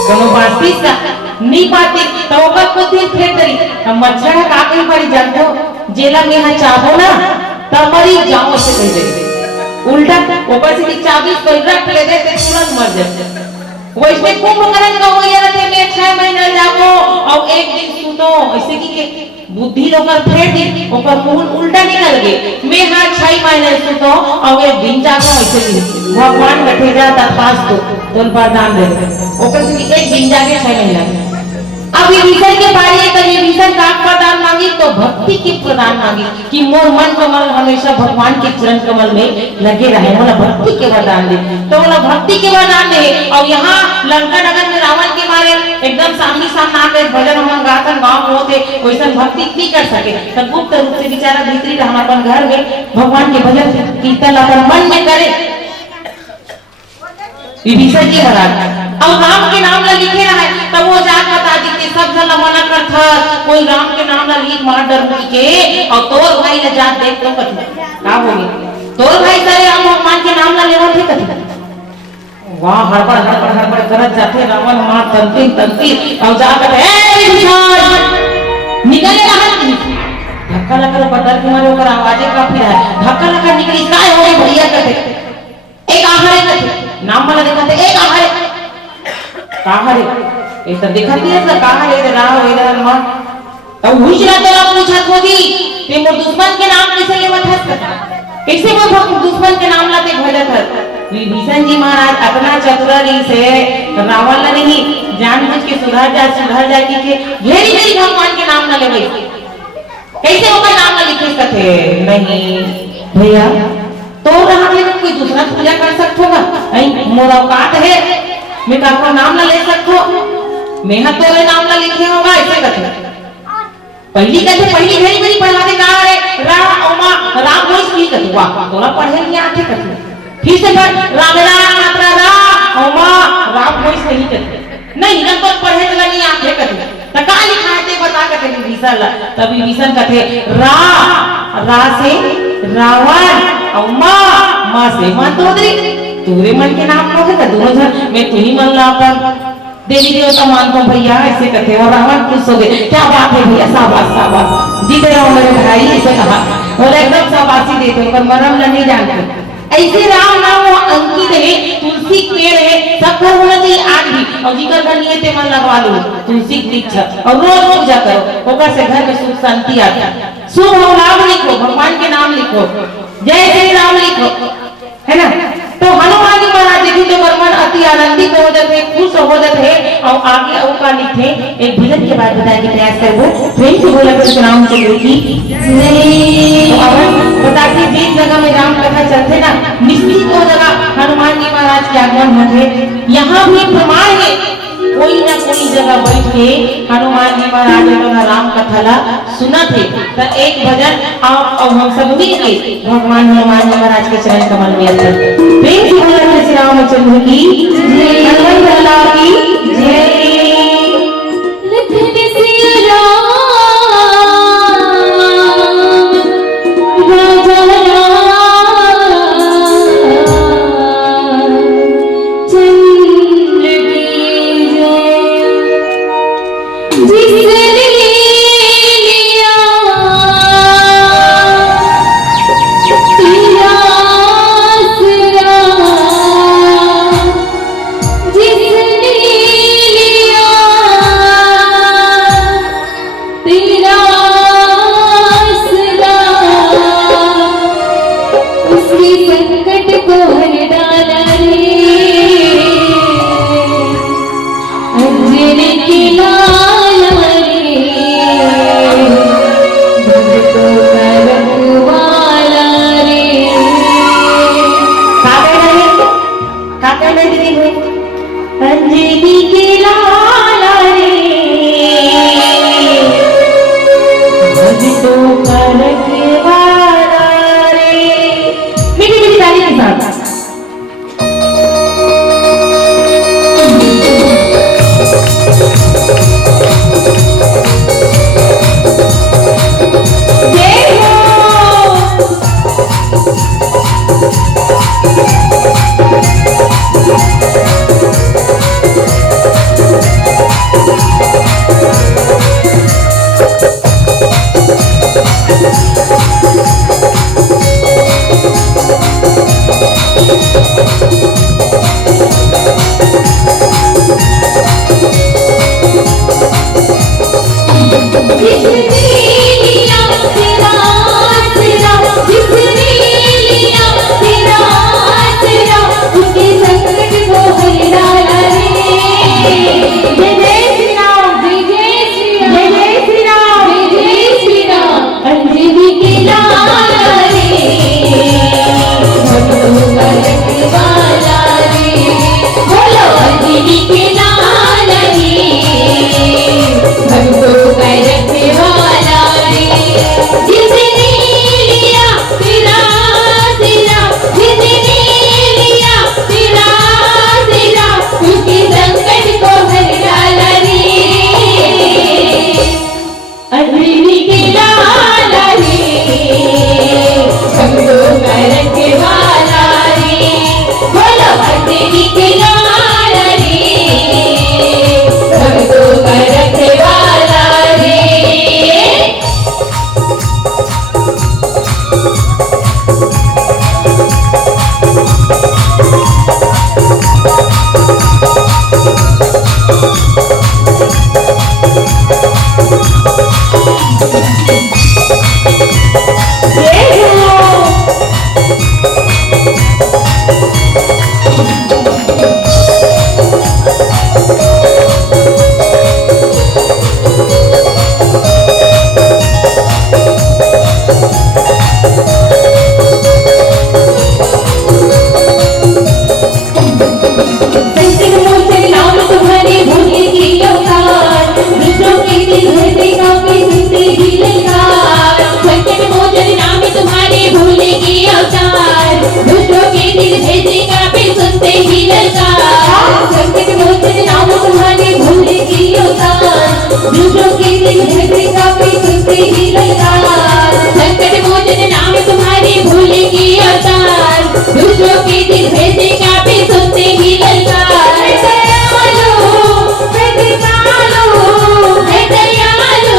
कोनो बास्ती का नहीं पाती तो ओकर बुद्धि फेर दरी मच्छर का कहीं पड़ी जानतो जेला में हाँ चाहो ना तमरी जाओ से कह दे उल्टा ऊपर से चाबी पर रख ले दे ते तुरंत मर जाए। वैसे कुंभकर्ण का वही रहते में 6 महीना जागो और एक दिन सुतो ऐसे की के बुद्धि लोकर फेर दिन ऊपर मुंह उल्टा निकल गए मैं हर 6 महीने सुतो और एक दिन जागो ऐसे दिन भगवान बैठे जा तत्पास तो तोल प्रदान दे ऊपर से एक दिन जागे 6 महीना। अब विभीषण के बारे तो विभीषण का प्रदान मांगी तो भक्ति की प्रदान मांगी कि मोर मन कमल हमेशा भगवान के चरण कमल में लगे रहे बोला भक्ति के वरदान दे तो बोला भक्ति के वरदान दे। और यहाँ लंका नगर में रावण के मारे एकदम सामने सामने आके भजन हम गाकर गाँव होते वैसा भक्ति नहीं कर सके तो गुप्त रूप से बेचारा भीतरी हम अपन घर में भगवान के भजन कीर्तन अपन मन में करे विभीषण जी महाराज। और राम के नाम ला लिखे रहा है तब वो जा बता देते सब जन मना कर था कोई राम के नाम ला लिख मार डर के और तोर भाई ने जा देख तो कथी का हो गया तोर भाई करे राम भगवान के नाम ला लेवा थे कथी वाह हड़बड़ हड़बड़ हड़बड़ करत जाते रावण मार तंती तंती और जा कर ए विभीषण निकले रहा धक्का लगा डर के मारे ओकर आवाजें काफी रहा धक्का लगा निकली काय हो गई भैया कहते एक आहारे कहते नाम वाला दिखाते एक आहारे काहरे ये तो दिखाती है सर काहरे इधर आओ इधर मां तो हुजरा तो पूछा थोड़ी ते मोर दुश्मन के नाम कैसे लेवत है कैसे वो दुश्मन के नाम लाते भजत है। विभीषण जी महाराज अपना चतुराई से रावण ने नहीं जानबूझ के सुधार जाए कि घेरी घेरी भगवान के नाम ना लेवे कैसे होगा नाम ना लिखे सके नहीं भैया तो रहा में कोई दूसरा पूजा कर सकते होगा नहीं मोर औकात है मैं आपका नाम ना ले सकते हो मैं तो नाम ना लिखे होगा ऐसे कहते पहली घड़ी मेरी पढ़ाते का रे राम कोई की कहते वाह तोरा पढ़े नहीं आते कहते फिर से पढ़ राम मात्रा राम कोई सही कहते नहीं ना तो पढ़े तो नहीं आते कहते तो का लिखा है ते बता कहते विभीषण तब विभीषण कहते रा से रावण और मां से मंतोदरी तूरे मन के नाम को है दोनों जन मैं तू ही मन ला पर देवी देवता मानता हूं भैया ऐसे कहते और रावण खुश हो गए क्या बात है भैया शाबाश जीते रहो मेरे भाई ऐसे कहा और एकदम शाबाशी देते पर मरम नहीं जानते ऐसे राम नाम वो अंकित है तुलसी पेड़ है सब घर होना चाहिए आज भी और जिकर घर नहीं है ते मन लगवा लो तुलसी वृक्ष और रोज पूजा करो ओकर से घर में सुख शांति आता शुभ लाभ लिखो भगवान के नाम लिखो जय श्री राम लिखो है ना। तो हनुमान जी महाराज जी तो मन अति आनंदित हो जाते खुश हो जाते और आगे और का लिखे एक भजन के बाद बताने के प्रयास करो प्रेम से बोला कर राम चंद्र की तो अब बताते जिस जगह में राम कथा चलते ना निश्चित हो जगह हनुमान जी महाराज के आगमन होते यहाँ भी प्रमाण है कोई ना कोई जगह बैठ के हनुमान जी महाराज का राम कथा ला सुना थे तो एक भजन आप और हम सब मिल के भगवान हनुमान जी महाराज के चरण कमल में प्रेम से बोला श्री रामचंद्र की जय हनुमान लाला की जय। जिसने जिसने लिया तेरा आसरा, जिसने लिया तेरा आसरा, उसके संकट को हर डाला रे। जय जय श्री राम, जय जय श्री राम, जय जय श्री राम, जय जय श्री राम। अंजलि के लाला रे, भक्तों का रखवाला रे, बोलो अंजलि के लाला रे, भक्तों का रखवाला रे। जिसने लिया तेरा आसरा, जिसने लिया तेरा आसरा, उसके संकट को हर डाला रे। अंजलि के लाला रे, भक्तों का रखवाला रे, बोलो अंजलि के लाला रे, भक्तों का रखवाला रे। संकट मोचन नाम तुम्हारे भोले की अवतार, दुष्टों के दिल हृदय कांपे सुनते ही ललकार। संकट मोचन नाम तुम्हारे भोले की अवतार, दुष्टों के दिल हृदय कांपे सुनते ही ललकार। संकट मोचन नाम तुम्हारे भोले की अवतार, दुष्टों के दिल हृदय कांपे सुनते ही ललकार। संकट मोचन नाम तुम्हारे भोले की अवतार, दुष्टों के दिल हृदय कांपे सुनते ही ललकार। है दयालु, है दयालु,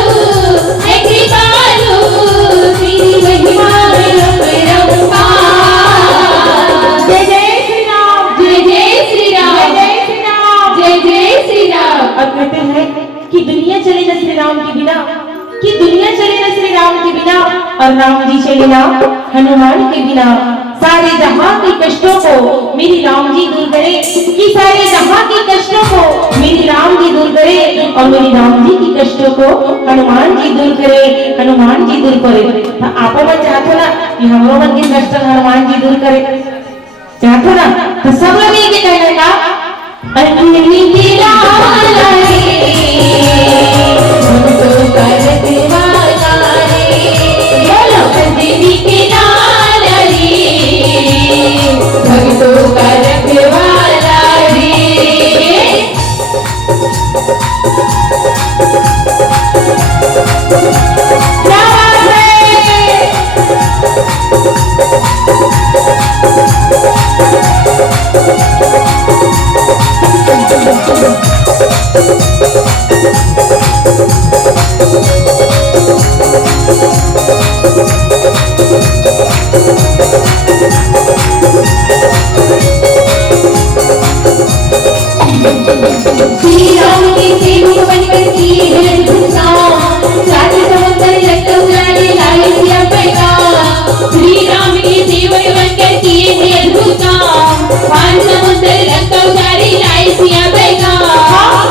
है कृपालु, तेरी महिमा अपरंपार। जय जय श्री राम, जय जय श्री राम, जय जय श्री राम, जय जय श्री राम। और कहते हैं कि दुनिया चले न श्री राम के बिना, कि दुनिया चले न श्री राम के बिना, और राम जी चले ना हनुमान के बिना। सारे जहां के कष्टों को मेरी राम जी दूर करे, कि सारे जहां के कष्टों को मेरी राम जी दूर करे, और मेरी राम जी की कष्टों को हनुमान जी दूर करे, हनुमान जी दूर करे। तो आप मन चाहते ना कि हमरो मन के कष्ट हनुमान जी दूर करे, चाहते ना? तो सब लोग ये कहने का अंजलि के लाला रे, भक्तों का रखवाला रे, बोलो अंजलि के लाला रे, भक्तों का रखवाला रे। क्या बात है? श्री राम के सेवक बनकर किए हैं अद्भुत काम, सारे समंदर लंका उजाड़े लाए सिया पैगाम। श्री राम के सेवक बनकर किए हैं अद्भुत काम, पांच समुद्र लंका उजाड़े लाए सिया पैगाम।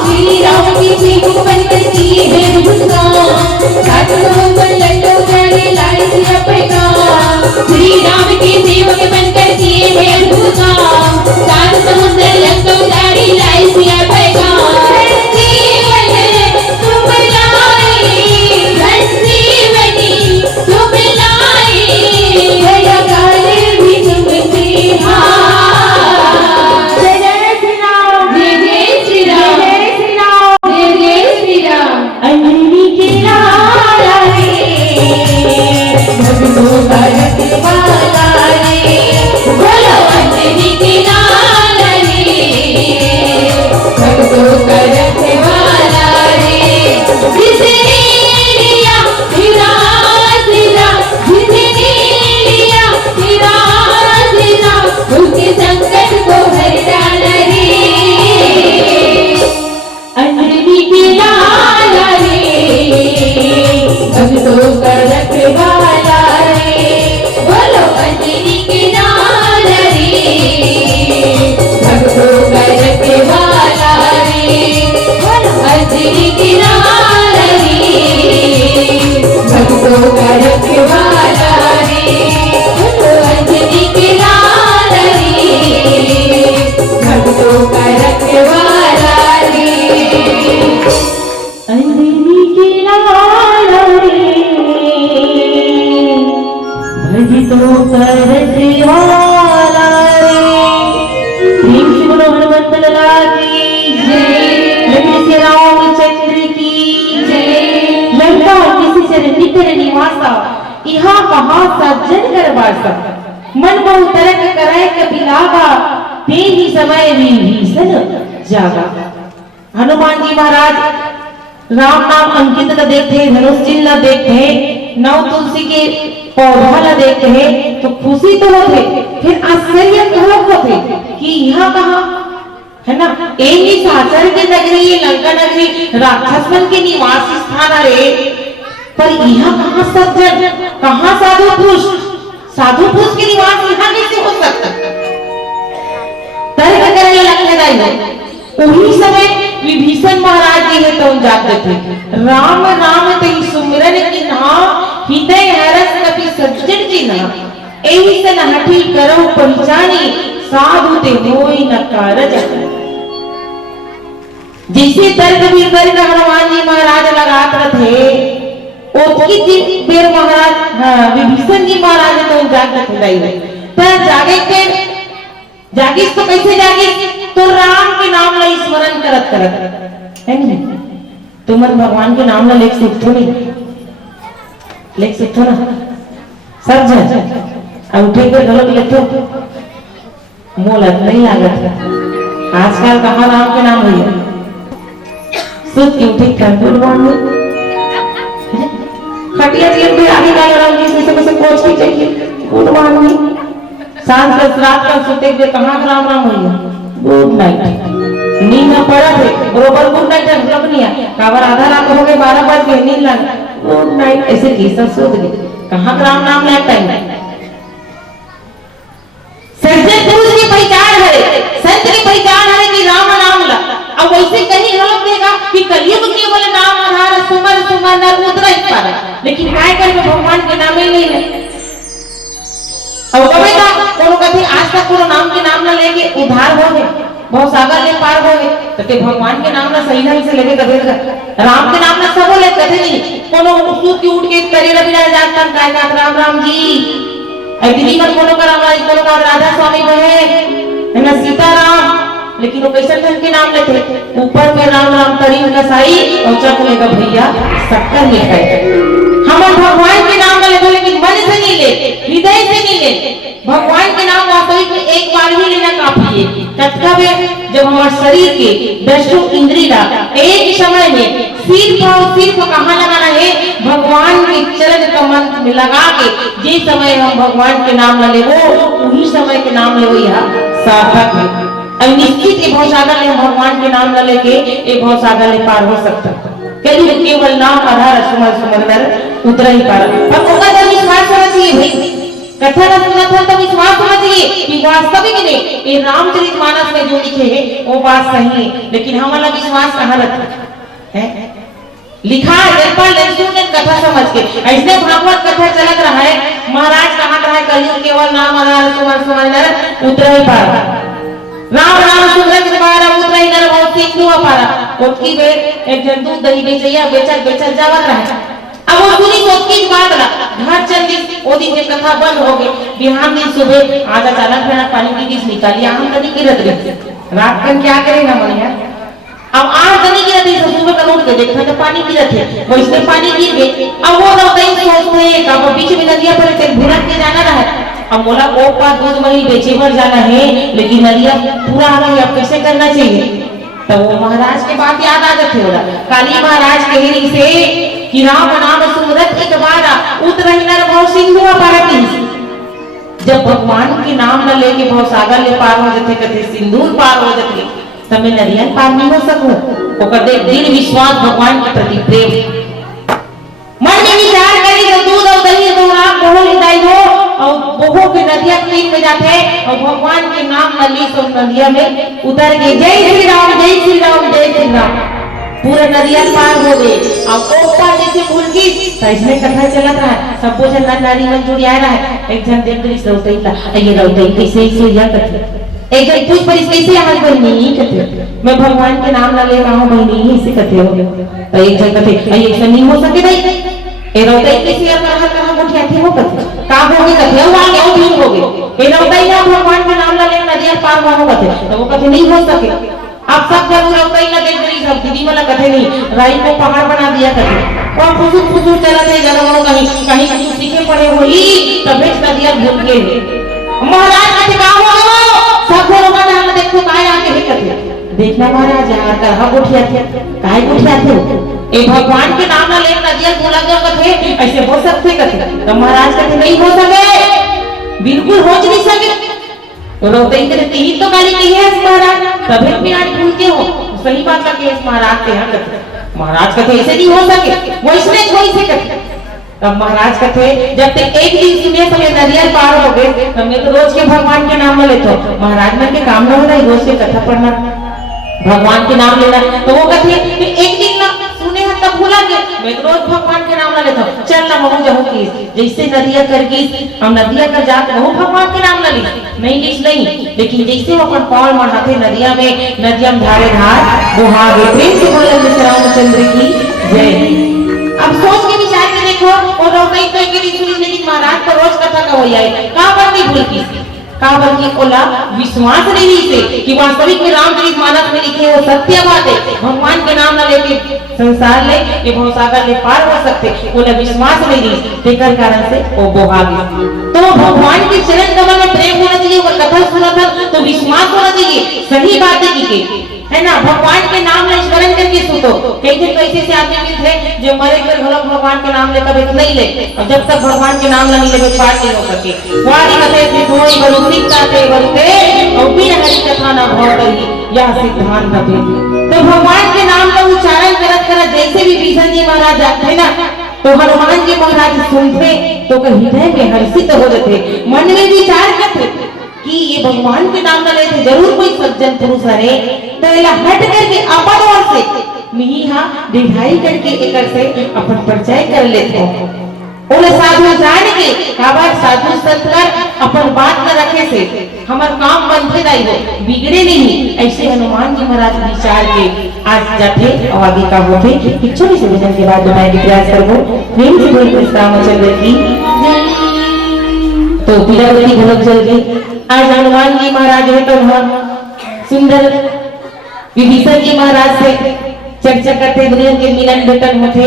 श्री राम के सेवक बनकर किए हैं अद्भुत काम, सात समुद्र लंका उजाड़े लाए सिया पैगाम। श्री राम के सेवक बनकर किए हैं अद्भुत काम, सात समुद्र लंका उजाड़े लाए सिया पैगाम। जीवन तुम भी तो करते वाला रे। प्रेम से बोलो हनुमंत लाला की जय। लक्ष्मण से रामचंद्र की जय। लंका किसी से निकट निवासा, यहाँ कहाँ सज्जन कर वासा। मन बहु तरक करे कपिलावा, ते ही समय विभीषण जागा। हनुमान जी महाराज राम नाम अंकित न देखते, धनुष चिन्ह न देखते, नव तुलसी के पौधा न देखते हैं तो खुशी तो होते, फिर आश्चर्य होते कि यहाँ कहाँ है ना, यही सासर की नगरी, ये लंका नगरी, राक्षस मन के निवास स्थान अरे, पर यहाँ कहाँ सज्जन, कहाँ साधु पुरुष, साधु पुरुष के निवास यहाँ कैसे हो सकता। तर्क करने लगते नहीं। उही समय विभीषण महाराज जी है तो जागते थे, राम नाम तेहि सुमिरन की नाम, हृदय हरस कपि सज्जन की नाम, एहि सन हठी करहु पहचानी, साधु ते होई न कारज। जैसे तर्क भी तर्क हनुमान जी महाराज लगाते थे, ओतकी बेर महाराज विभीषण जी महाराज तो जागते थे। पर जागे के जागिस तो कैसे जागिस, तो राम के नाम ला स्मरण करत करत है नहीं, तुमर भगवान के नाम ला लेख सीखो नहीं, लेख सीखो ना सब जन उठे के गलत लेतो मोलत नहीं लागत। आजकल कहाँ राम के नाम भैया सुख के उठे कर गुड मॉर्निंग खटिया चेयर पे आगे का राम जी से कैसे कोच की चाहिए गुड मॉर्निंग, सांझ का रात का सोते हुए कहाँ राम राम भैया गुड नाइट, नींद न पड़ा थे बरोबर गुड नाइट मतलब नहीं है, काबर आधा रात हो गए 12 बज गए नींद लग गुड नाइट ऐसे कैसा सोच गए, कहाँ राम नाम ले टाइम। सज्जन पुरुष की पहचान है, संत की पहचान है कि राम नाम ला। अब वैसे कहीं हम देगा कि कलयुग केवल नाम आधार सुमर सुमर नर उतर ही पारा, लेकिन काय करके भगवान के नाम ही नहीं है। और कभी का कोनो कभी आज तक कोनो नाम के नाम ना लेके उद्धार हो गए, बहुत सागर ले पार हो गए, तो ते भगवान के नाम ना सही ढंग से लेके कभी राम के नाम ना सब ले कथे नहीं, कोनो सूत की उठ के करे रवि राज जाता काय का राम राम जी, दिल्ली में कोनो का राम राज, कोनो का राधा स्वामी बहे है ना सीताराम, लेकिन वो कैसे ढंग के नाम लेते, ऊपर में राम राम तरीन का साई और चक लेगा भैया शक्कर मिठाई। हम भगवान के नाम ले तो लेकिन मन से नहीं ले, हृदय से नहीं ले, भगवान के नाम वास्तविक में एक बार ही लेना काफी है। तब जब हमारे शरीर के 10 इंद्रिया एक समय में सिर्फ कहाँ लगाना है, भगवान के चरण कमल में लगा के जिस समय हम भगवान के नाम ले वो उन्हीं समय के नाम ले वो यहाँ सार्थक है। अब निश्चित ये भवसागर में भगवान के नाम लेके ये भवसागर में पार हो सकता है, केवल नाम आधार सुमर सुमर नर उतर ही पार। अब होगा तो विश्वास समझिए भाई, कथा ना सुना था तो विश्वास समझिए कि वास्तविक में ये रामचरितमानस में जो लिखे है वो बात सही है, लेकिन हमारा विश्वास कहाँ रखा है, लिखा है निर्पल लहसुन कथा समझ के, ऐसे भागवत कथा चलत रहा है, महाराज कहा रहा है कलयुग केवल नाम आधार सुमर सुमर नर उतर ही पार, राम राम सुंदर के बारे में उतरा ही नर बहुत सिंधु पारा, कोटकी में एक जन दूध दही बेचैया बेचल बेचल जावत रहा। अब वो सुनी कोटकी की बात ला घर चल दी, वो दिन की कथा बंद हो गई, बिहान दिन सुबह आधा चालक में पानी की डिश निकाली, आम तनी गिरत रही, रात का क्या करे ना मनिया, अब आम तनी गिरत रही, सुबह का उठ के देखा तो पानी गिरत है, वो इसमें पानी गिर गए, अब वो लोग कहीं सोचते हैं कि बीच में नदिया पर एक भुरक के जाना रहा, अब बोला ओ पा दूध मही बेचे भर जाना है, लेकिन नदिया पूरा आ गई, अब कैसे करना चाहिए। तो वो महाराज के बात याद आ जाते हो रहा, काली महाराज कह से कि राम नाम सुमरत एक बार उतरहि नर भव सिंधु पारती, जब भगवान के नाम न लेके भव सागर ले पार हो जाते, कथे सिंदूर पार हो जाते, तब नदियां पार नहीं हो सको। ओकर दे दृढ़ विश्वास भगवान के प्रति प्रेम, मन में विचार करी तो दूध और दही दो राम बहु हिदाई हो, और बहु के नदिया तीन में जाते और भगवान के नाम न ली तो नदिया में उतर गए, जय श्री राम जय श्री राम जय श्री राम, पूरे नदिया पार हो गए। अब ओपा जैसे भूल की तो इसमें कथा चलत रहा है, सब कुछ नारी में जुड़िया रहा है, एक जन देख रही रौतई ला ये रौतई कैसे ऐसे या कथे, एक जन पूछ पर कैसे आज बहनी कथे, मैं भगवान के नाम न ले रहा हूं बहनी ऐसे कथे हो, तो एक जन कथे ऐसा नहीं हो सके भाई, ए रौतई कैसे कहां कहां मुठिया थे हो कथे का हो गई कथे, ये नौताई ना भगवान के नाम ला ले नदिया पार ना होगा थे तो वो कथे नहीं हो सके। आप सब जरूर नौताई ना देख रही सब दीदी वाला कथे नहीं राई को पहाड़ बना दिया कथे और फुसुर चला दे जगह कहीं कहीं कहीं सीखे पड़े हो ई तबे नदिया भूल के महाराज का काम हो सब लोग ना देखो काय आके ही कथे देखना महाराज यार कर हम उठिया थे काय उठिया थे ए भगवान के नाम ना ले नदिया बोला गया कथे ऐसे हो सकते कथे तो महाराज कथे नहीं हो सके बिल्कुल हो नहीं सके तो रोते ही कहते ही तो गाली कही है महाराज तभी भी आज पूछते हो सही बात का केस महाराज के यहाँ कथे महाराज कथे ऐसे नहीं हो सके वो इसने कोई से कथे तब महाराज कथे जब तक एक दिन सुने समय नदिया पार हो गए तब मैं तो रोज के भगवान के नाम ले तो महाराज मन के काम न हो रहा रोज के कथा पढ़ना भगवान के नाम लेना तो वो कहते कि एक दिन ना सुने हैं तब भूला गया मैं तो रोज भगवान के नाम ना लेता हूँ चल ना महू जाऊँ की जैसे नदिया कर गई हम नदिया कर जाकर वो भगवान के नाम ना ली नहीं लीस नहीं लेकिन जैसे वो अपन पाँव मढ़ाते नदिया में नदिया में धारे धार बुहावे प्रेम से बोले रामचंद्र की जय। अब सोच के विचार के देखो और रोकई तो एक दिन सुनी लेकिन महाराज को रोज कथा का हो जाए कहाँ पर नहीं भूल की काबर की ओला विश्वास नहीं से कि वास्तविक में रामचरितमानस में लिखे वो सत्य बात है भगवान के नाम न लेके संसार ले ये भवसागर ले पार हो सकते ओला विश्वास नहीं तेकर कारण से वो बोहा गई। तो भगवान के चरण कमल में प्रेम होना चाहिए और कथा सुना था तो विश्वास होना चाहिए सही बात है ना भगवान के नाम ले स्मरण करके सुतो कई दिन कैसे से आदमी मिलते जो मरे कर घरों भगवान के नाम लेकर एक नहीं ले और जब तक भगवान के नाम नहीं लेके पार नहीं हो सके वारी कथे से थोड़ी बलुकता थे बलते और बिना हरि कथा ना भाव रही यह सिद्धांत है। तो भगवान के नाम का उच्चारण करत करत जैसे भी भीषण जी महाराज जाते ना तो हनुमान जी महाराज सुनते तो हृदय में हर्षित हो जाते मन में विचार करते कि ये भगवान के नाम न लेते जरूर कोई सज्जन पुरुष है तो इला हट करके अपन ओर से मिही हां दिखाई करके एकर से अपन परिचय कर लेते हो ओले साधु जान के काबर साधु संतकर अपन बात न रखे से हमर काम बंधे दाई हो बिगड़े नहीं ऐसे हनुमान जी महाराज विचार के आज जाते और आगे का होते एक छोटी सी भजन के बाद बनाए के प्रयास करो प्रेम से बोल रामचंद्र की तो पीलावती घनक जल गई आज हनुमान जी महाराज है तो सुंदर विभीषण जी महाराज से चर्चा करते दुनिया के मिलन भेटन होते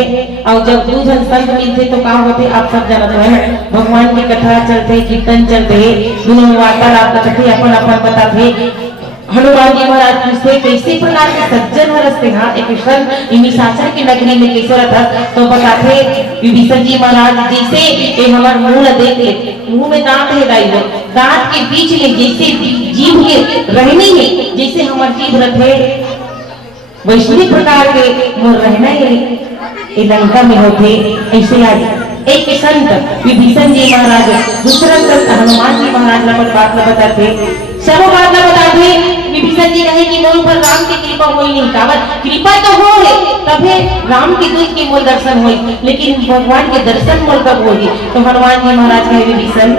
और जब दो जन संत मिलते तो क्या होते आप सब जानते हैं भगवान की कथा चलते कीर्तन चलते दोनों वार्तालाप करते अपन अपन बताते हनुमान जी महाराज पूछते कैसे प्रकार के सज्जन रस्ते हाँ एक संत निशाचर की नगरी में कैसे रहता तो बताते विभीषण जी महाराज जैसे ये हमारे मुंह देख ले मुंह में दांत है दाई हो दांत के बीच में जैसे जीभ के रहनी है जैसे हमारे जीभ रखे वैष्णवी प्रकार के मोर रहना ये लंका में होते ऐसे आज एक संत विभीषण जी महाराज दूसरा संत हनुमान जी महाराज पर बात न बताते सब बात न बताते विभीषण जी कहे कि मोर पर राम की कृपा हुई नहीं काबर कृपा तो हो है तबे राम की दूत के मोर दर्शन हुई लेकिन भगवान के दर्शन मोर कब होगी तो हनुमान जी महाराज कहे विभीषण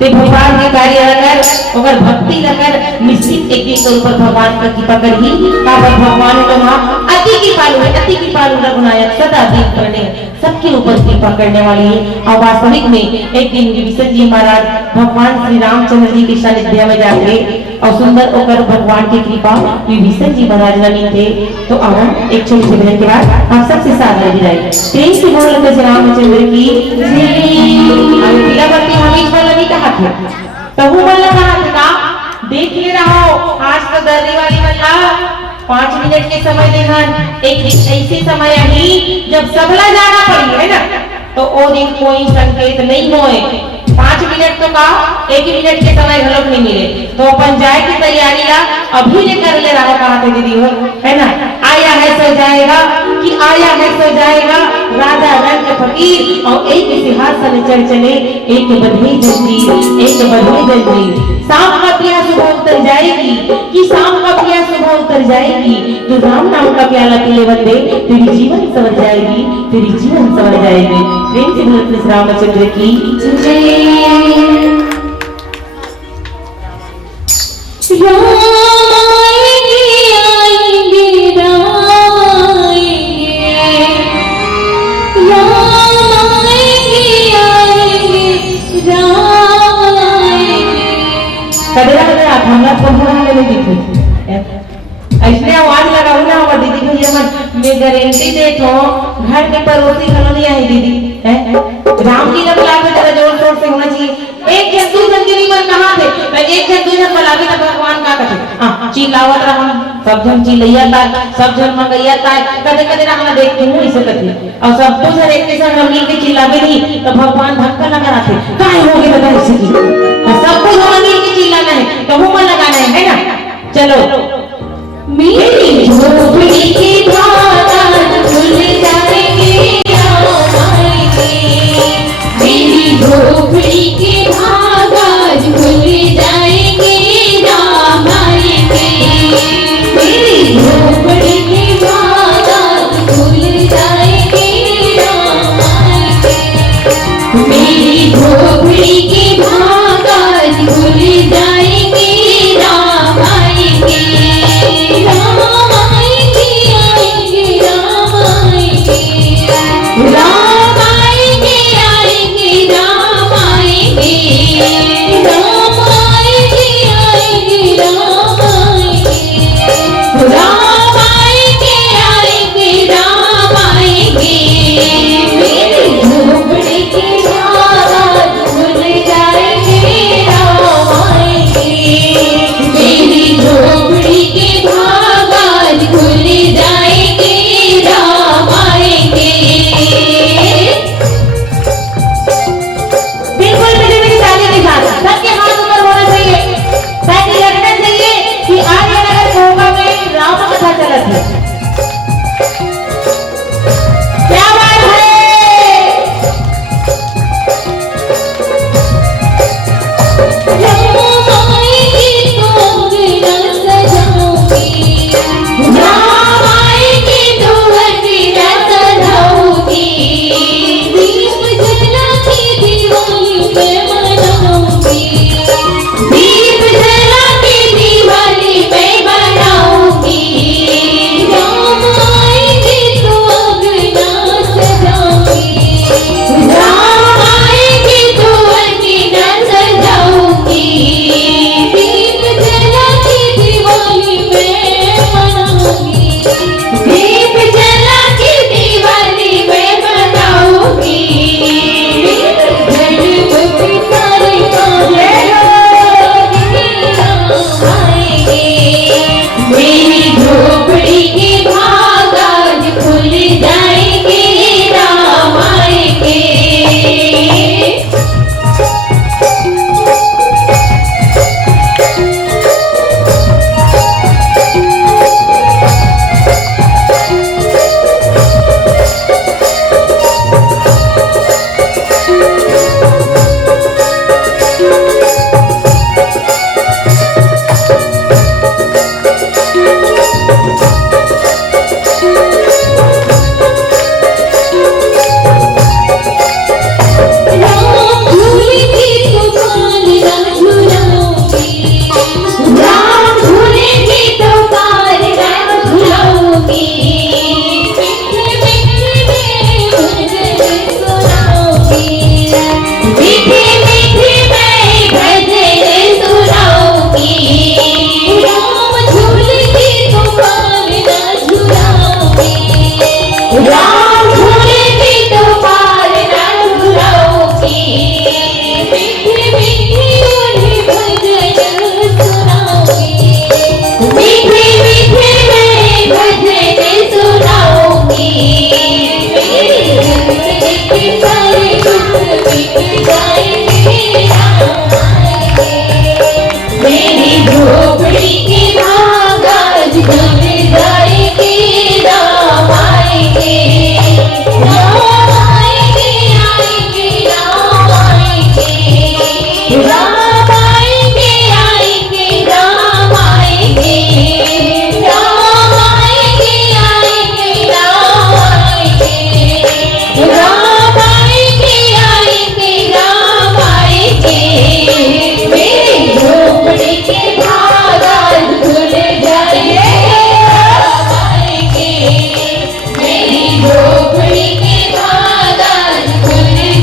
ते भगवान के कार्य अगर अगर भक्ति अगर निश्चित एक एक ऊपर भगवान का कृपा कर ही काबर भगवान का नाम अति कृपालु रघुनायक सदा दीन करने सबके ऊपर कृपा करने वाली है और वास्तविक में एक दिन विभीषण जी महाराज भगवान श्री रामचंद्र जी के सानिध्य में जाते और सुंदर होकर भगवान की कृपा विभीषण जी महाराज लगी थे तो अब एक छोटी सी भजन के बाद हम सबसे साथ लगी जाए प्रेम से बोल श्री रामचंद्र की पीलावती हमेश वाला कहा थे तहु वाला कहा था देख ले रहो आज तो दर्री वाली वाला 5 मिनट के समय देना एक ऐसे समय ही जब सबला जाना पड़ी है ना तो वो दिन कोई संकेत नहीं होए 5 मिनट तो का 1 मिनट के समय घलोक नहीं मिले तो अपन जाए की तैयारी ला अभी ने कर ले रहा कहा थे दीदी हो है ना आया है सो जाएगा कि आया है सो जाएगा राजा रंग फकीर और एक सिंहासन चढ़ चले एक बधे जंजीर शाम का प्यास सुबह उतर जाएगी कि शाम का प्यास सुबह उतर जाएगी तो राम नाम का प्याला पीले बंदे तेरी जीवन संवर जाएगी तेरी जीवन संवर जाएगी प्रेम से बोल श्री रामचंद्र की जय। कदरा कदरा हमरा पहुंचा ले दिखे ऐसने आवाज लगाऊ ना हमार दीदी भैया मन मैं गारंटी देत हो घर के पड़ोसी घलो नहीं आई दीदी है राम जी ने बुलावे जरा जोर शोर से होना चाहिए एक जन दू जन के मन कहां थे मैं एक जन दू जन बुलावे तो भगवान का कथे हां चिल्लावत रहा सब जन चिल्लैया ता सब जन मंगैया ता कदे कदे रहना देखते हूं इसे कथे और सब तो सर एक के साथ मिल के चिल्लावे नहीं तो भगवान धक्का लगा रहे काहे हो गए बता इसे की सब कुछ हम मिल के चिल्लाना है तो मुंह में लगाना है ना चलो मेरी झोपड़ी के बादल खुल जाएंगे राम आएंगे मेरी झोपड़ी के बादल खुल जाएंगे राम आएंगे मेरी झोपड़ी के बादल खुल जाएंगे राम आएंगे मेरी झोपड़ी के बादल खुल जाएंगे राम आएंगे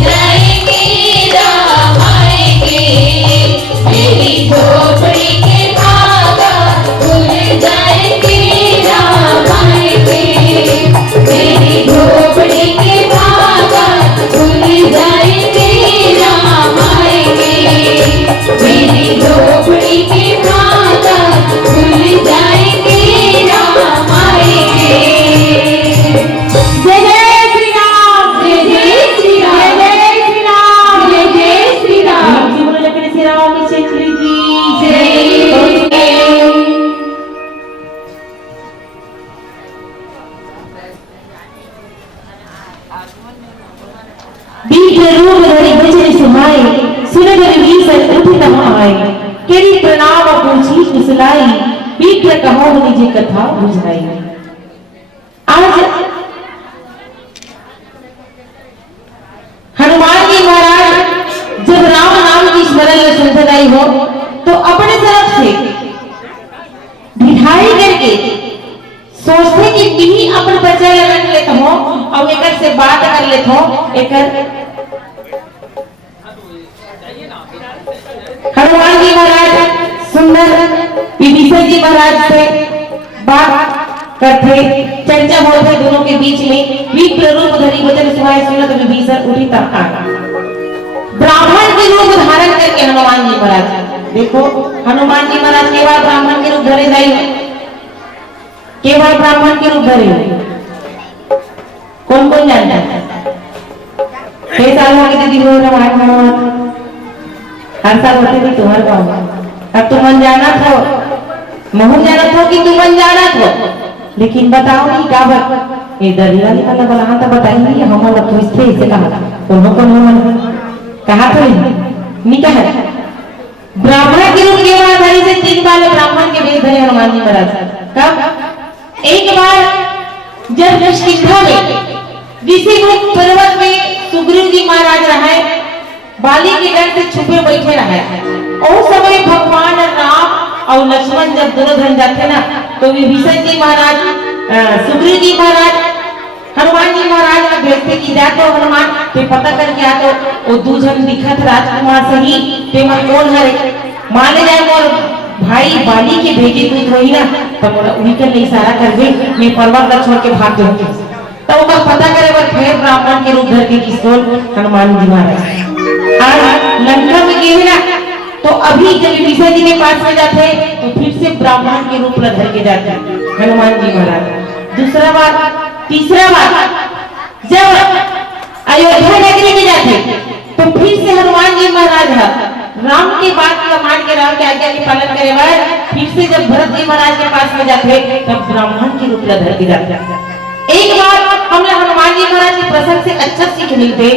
जाएंगे राम आएंगे फुसलाई पीठ कहो निजे कथा बुझाई। आज हनुमान जी महाराज जब राम नाम की स्मरण में सुनते हो तो अपने तरफ से ढिठाई करके सोचते कि भी अपन बच्चा रख लेता हो और एक से बात कर लेता हो। एक हनुमान जी महाराज सुंदर विभीषण जी महाराज से बात करते चर्चा होते दोनों के बीच में। विप्र रूप धरी वचन सुहाए सुनत विभीषण उठी तब ब्राह्मण के रूप धारण करके हनुमान जी महाराज देखो हनुमान जी महाराज केवल ब्राह्मण के रूप धरे जाए केवल ब्राह्मण के रूप धरे कौन कौन जानता है? कई साल हो गए दीदी हो रामायण हर साल होते थे तुम्हारे गाँव अब तुम अनजाना था महू जाना था कि तुम अनजाना था लेकिन बताओ नहीं क्या बात ये दरियाली वाला बोला हाँ तो बताइए हम लोग तो इससे इसे कहा कौन कहा था नहीं कहा ब्राह्मण के रूप केवल आधारी से 3 बार ब्राह्मण के वेश धरे हनुमान जी महाराज। कब? एक बार जब किष्किंधा में ऋषिमुख पर्वत में सुग्रीव जी महाराज रहे बाली के डर से छुपे बैठे रहे और समय भगवान राम और लक्ष्मण जब दोनों धन जाते ना तो विभीषण जी महाराज सुग्रीव जी महाराज हनुमान जी महाराज ने भेजते कि जा तो हनुमान ते पता करके आ तो वो दूजन दिखत राजकुमार सही ते मन कौन है मान ले जाए मोर भाई बाली के भेजे दूध वही ना तो मोरा उन्हीं के लिए इशारा कर दे मैं पर्वत ला छोड़ के भाग जाऊंगी तो वो पता करे वो फिर ब्राह्मण के रूप धर के किसको हनुमान जी महाराज आज लंका में गए ना तो अभी जब विभीषण जी के पास में जाते तो फिर से ब्राह्मण के रूप धर के जाते हनुमान जी महाराज। दूसरा बात तीसरा बात जब अयोध्या नगरी में जाते तो फिर से हनुमान जी महाराज राम की बात का मान के राम के आज्ञा के पालन करे बाद फिर से जब भरत जी महाराज के पास में जाते तब ब्राह्मण के रूप धर के जाते। एक बार हम हनुमान जी महाराज के प्रसंग से अच्छा सीख मिलते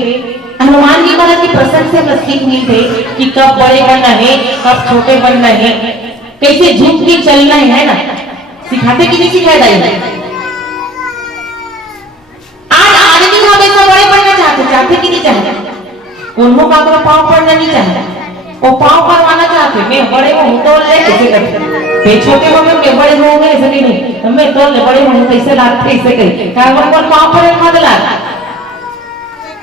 हनुमान जी महाराज के प्रसंग से हम सीख मिलते कि कब बड़े बनना है कब छोटे बनना है कैसे झुक के चलना है ना सिखाते कि नहीं सिखाया जाए। बड़े पढ़ना चाहते कि नहीं चाहते उन्हों का तो पाँव पढ़ना नहीं चाहते वो पाँव पढ़वाना चाहते मैं बड़े हूँ तो ले कैसे करते छोटे हो मैं बड़े होंगे ऐसे नहीं मैं तो ले बड़े हूँ कैसे लागते ऐसे करी कारण पर पाँव पढ़े मत लाग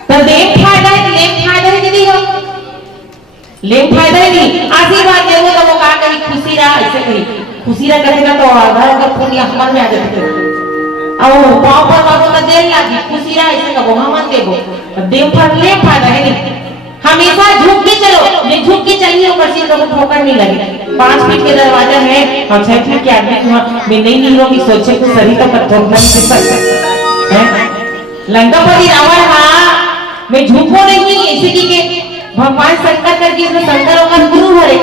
तो लेम फायदा है दीदी हो लेम फायदा है नहीं आशीर्वाद देवो तो वो कहा कहीं खुशी रहा ऐसे कही खुशी रहा करेगा तो आधा का पुण्य हमारे में आ जाते और पाँव पर बाबू का देर लागी खुशी रहा ऐसे का वहां मत देखो देव पर ले फायदा है नहीं हमेशा झुक के चलो नहीं झुक के चलिए ऊपर से कभी ठोकर नहीं लगे 5 फीट के दरवाजा है और 6 फीट के आदमी को मैं नहीं होगी सोचे तो शरीर तो पर ठोकना नहीं सकता लंकापति रावण हाँ मैं झुको नहीं ऐसे की भगवान शंकर करके इसमें शंकर होकर गुरु हरे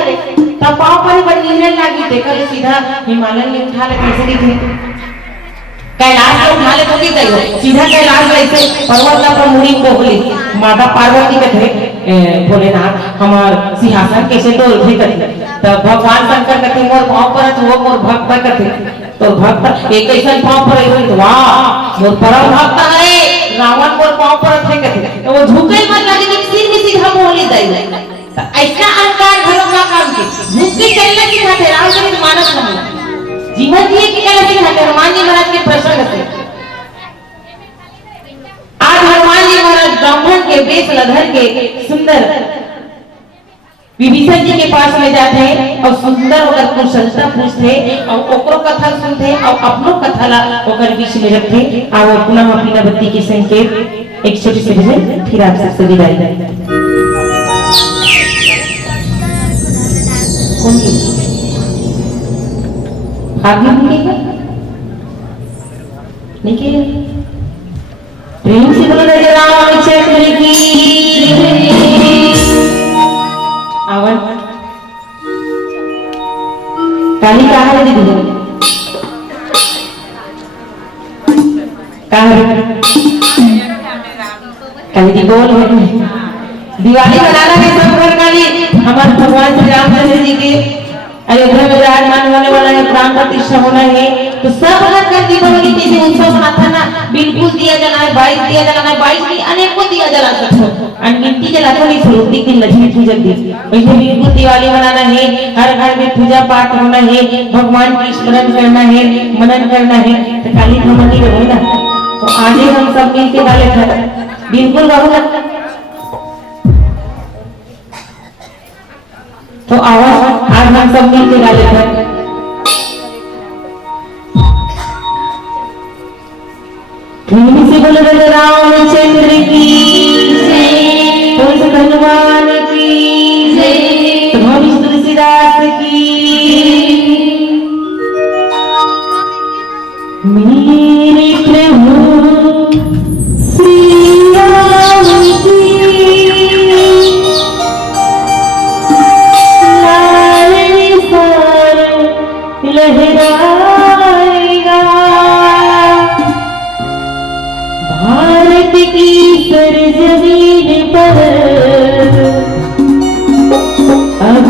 तब पाँव पर ही बड़ी नींद लागी देखा सीधा हिमालय में उठा ले कैसे दिखे कैलाश में उठा ले तो नहीं गई सीधा कैलाश ऐसे पर्वत पर मुनि को बोली माता पार्वती के थे भोलेनाथ हमार सिंहासन कैसे तो उठे करते तो भगवान शंकर कहते मोर पाँव पर वो मोर भक्त करते तो भक्त एक ऐसा पाँव पर ऐसे वाह मोर परम भक्त है रावण मोर पाँव पर थे कहते तो वो झुके मत लगे कि सिर में सीधा बोली जाए ऐसा अहंकार भरो का काम के झुक के चलने की खातिर रामचरित मानस हम जीवन जिए की कला सिखाते हनुमान जी महाराज के प्रसंग से। आज हनुमान जी महाराज ब्राह्मण के वेश धर के सुंदर विभीषण जी के पास में जाते हैं और सुंदर होकर कुशलता पूछते और ओकरो कथा सुनते और अपनो कथा ला ओकर बीच में रखते और वो पुनः अपनी बत्ती के संकेत एक छोटी सी भजन फिर आप सबसे विदाई देते आगे निकलेगा निकलेगा प्रेम से बोलो राजा रामचंद्र की आवाज काली कहा है दीदी कहा काली दी बोल दिवाली मनाना है सब घर काली हमारे भगवान श्री रामचंद्र जी के अयोध्या में विराजमान होने प्राण प्रतिष्ठा होना है तो सब घर का दीपावली के जो उत्सव मनाता ना बिल्कुल दिया जला है 22 दिया जलाना है 22 नहीं अनेकों दिया जला सकते अनगिनती जलाते नहीं सरोती की लक्ष्मी पूजा दी वैसे बिल्कुल दिवाली मनाना है हर घर में पूजा पाठ होना है भगवान की स्मरण करना है मनन करना है तो काली धमनी में होना तो आज हम सब मिलके वाले घर बिल्कुल रहूंगा तो आओ आज हम सब मिलके गाले हैं धूम से बोले राजा रामचंद्र की जय तुलसी हनुमान की जय तुम्हारी तुलसीदास की मेरे प्रभु श्री राम की लहराएगा भारत की सरजमीन पर अब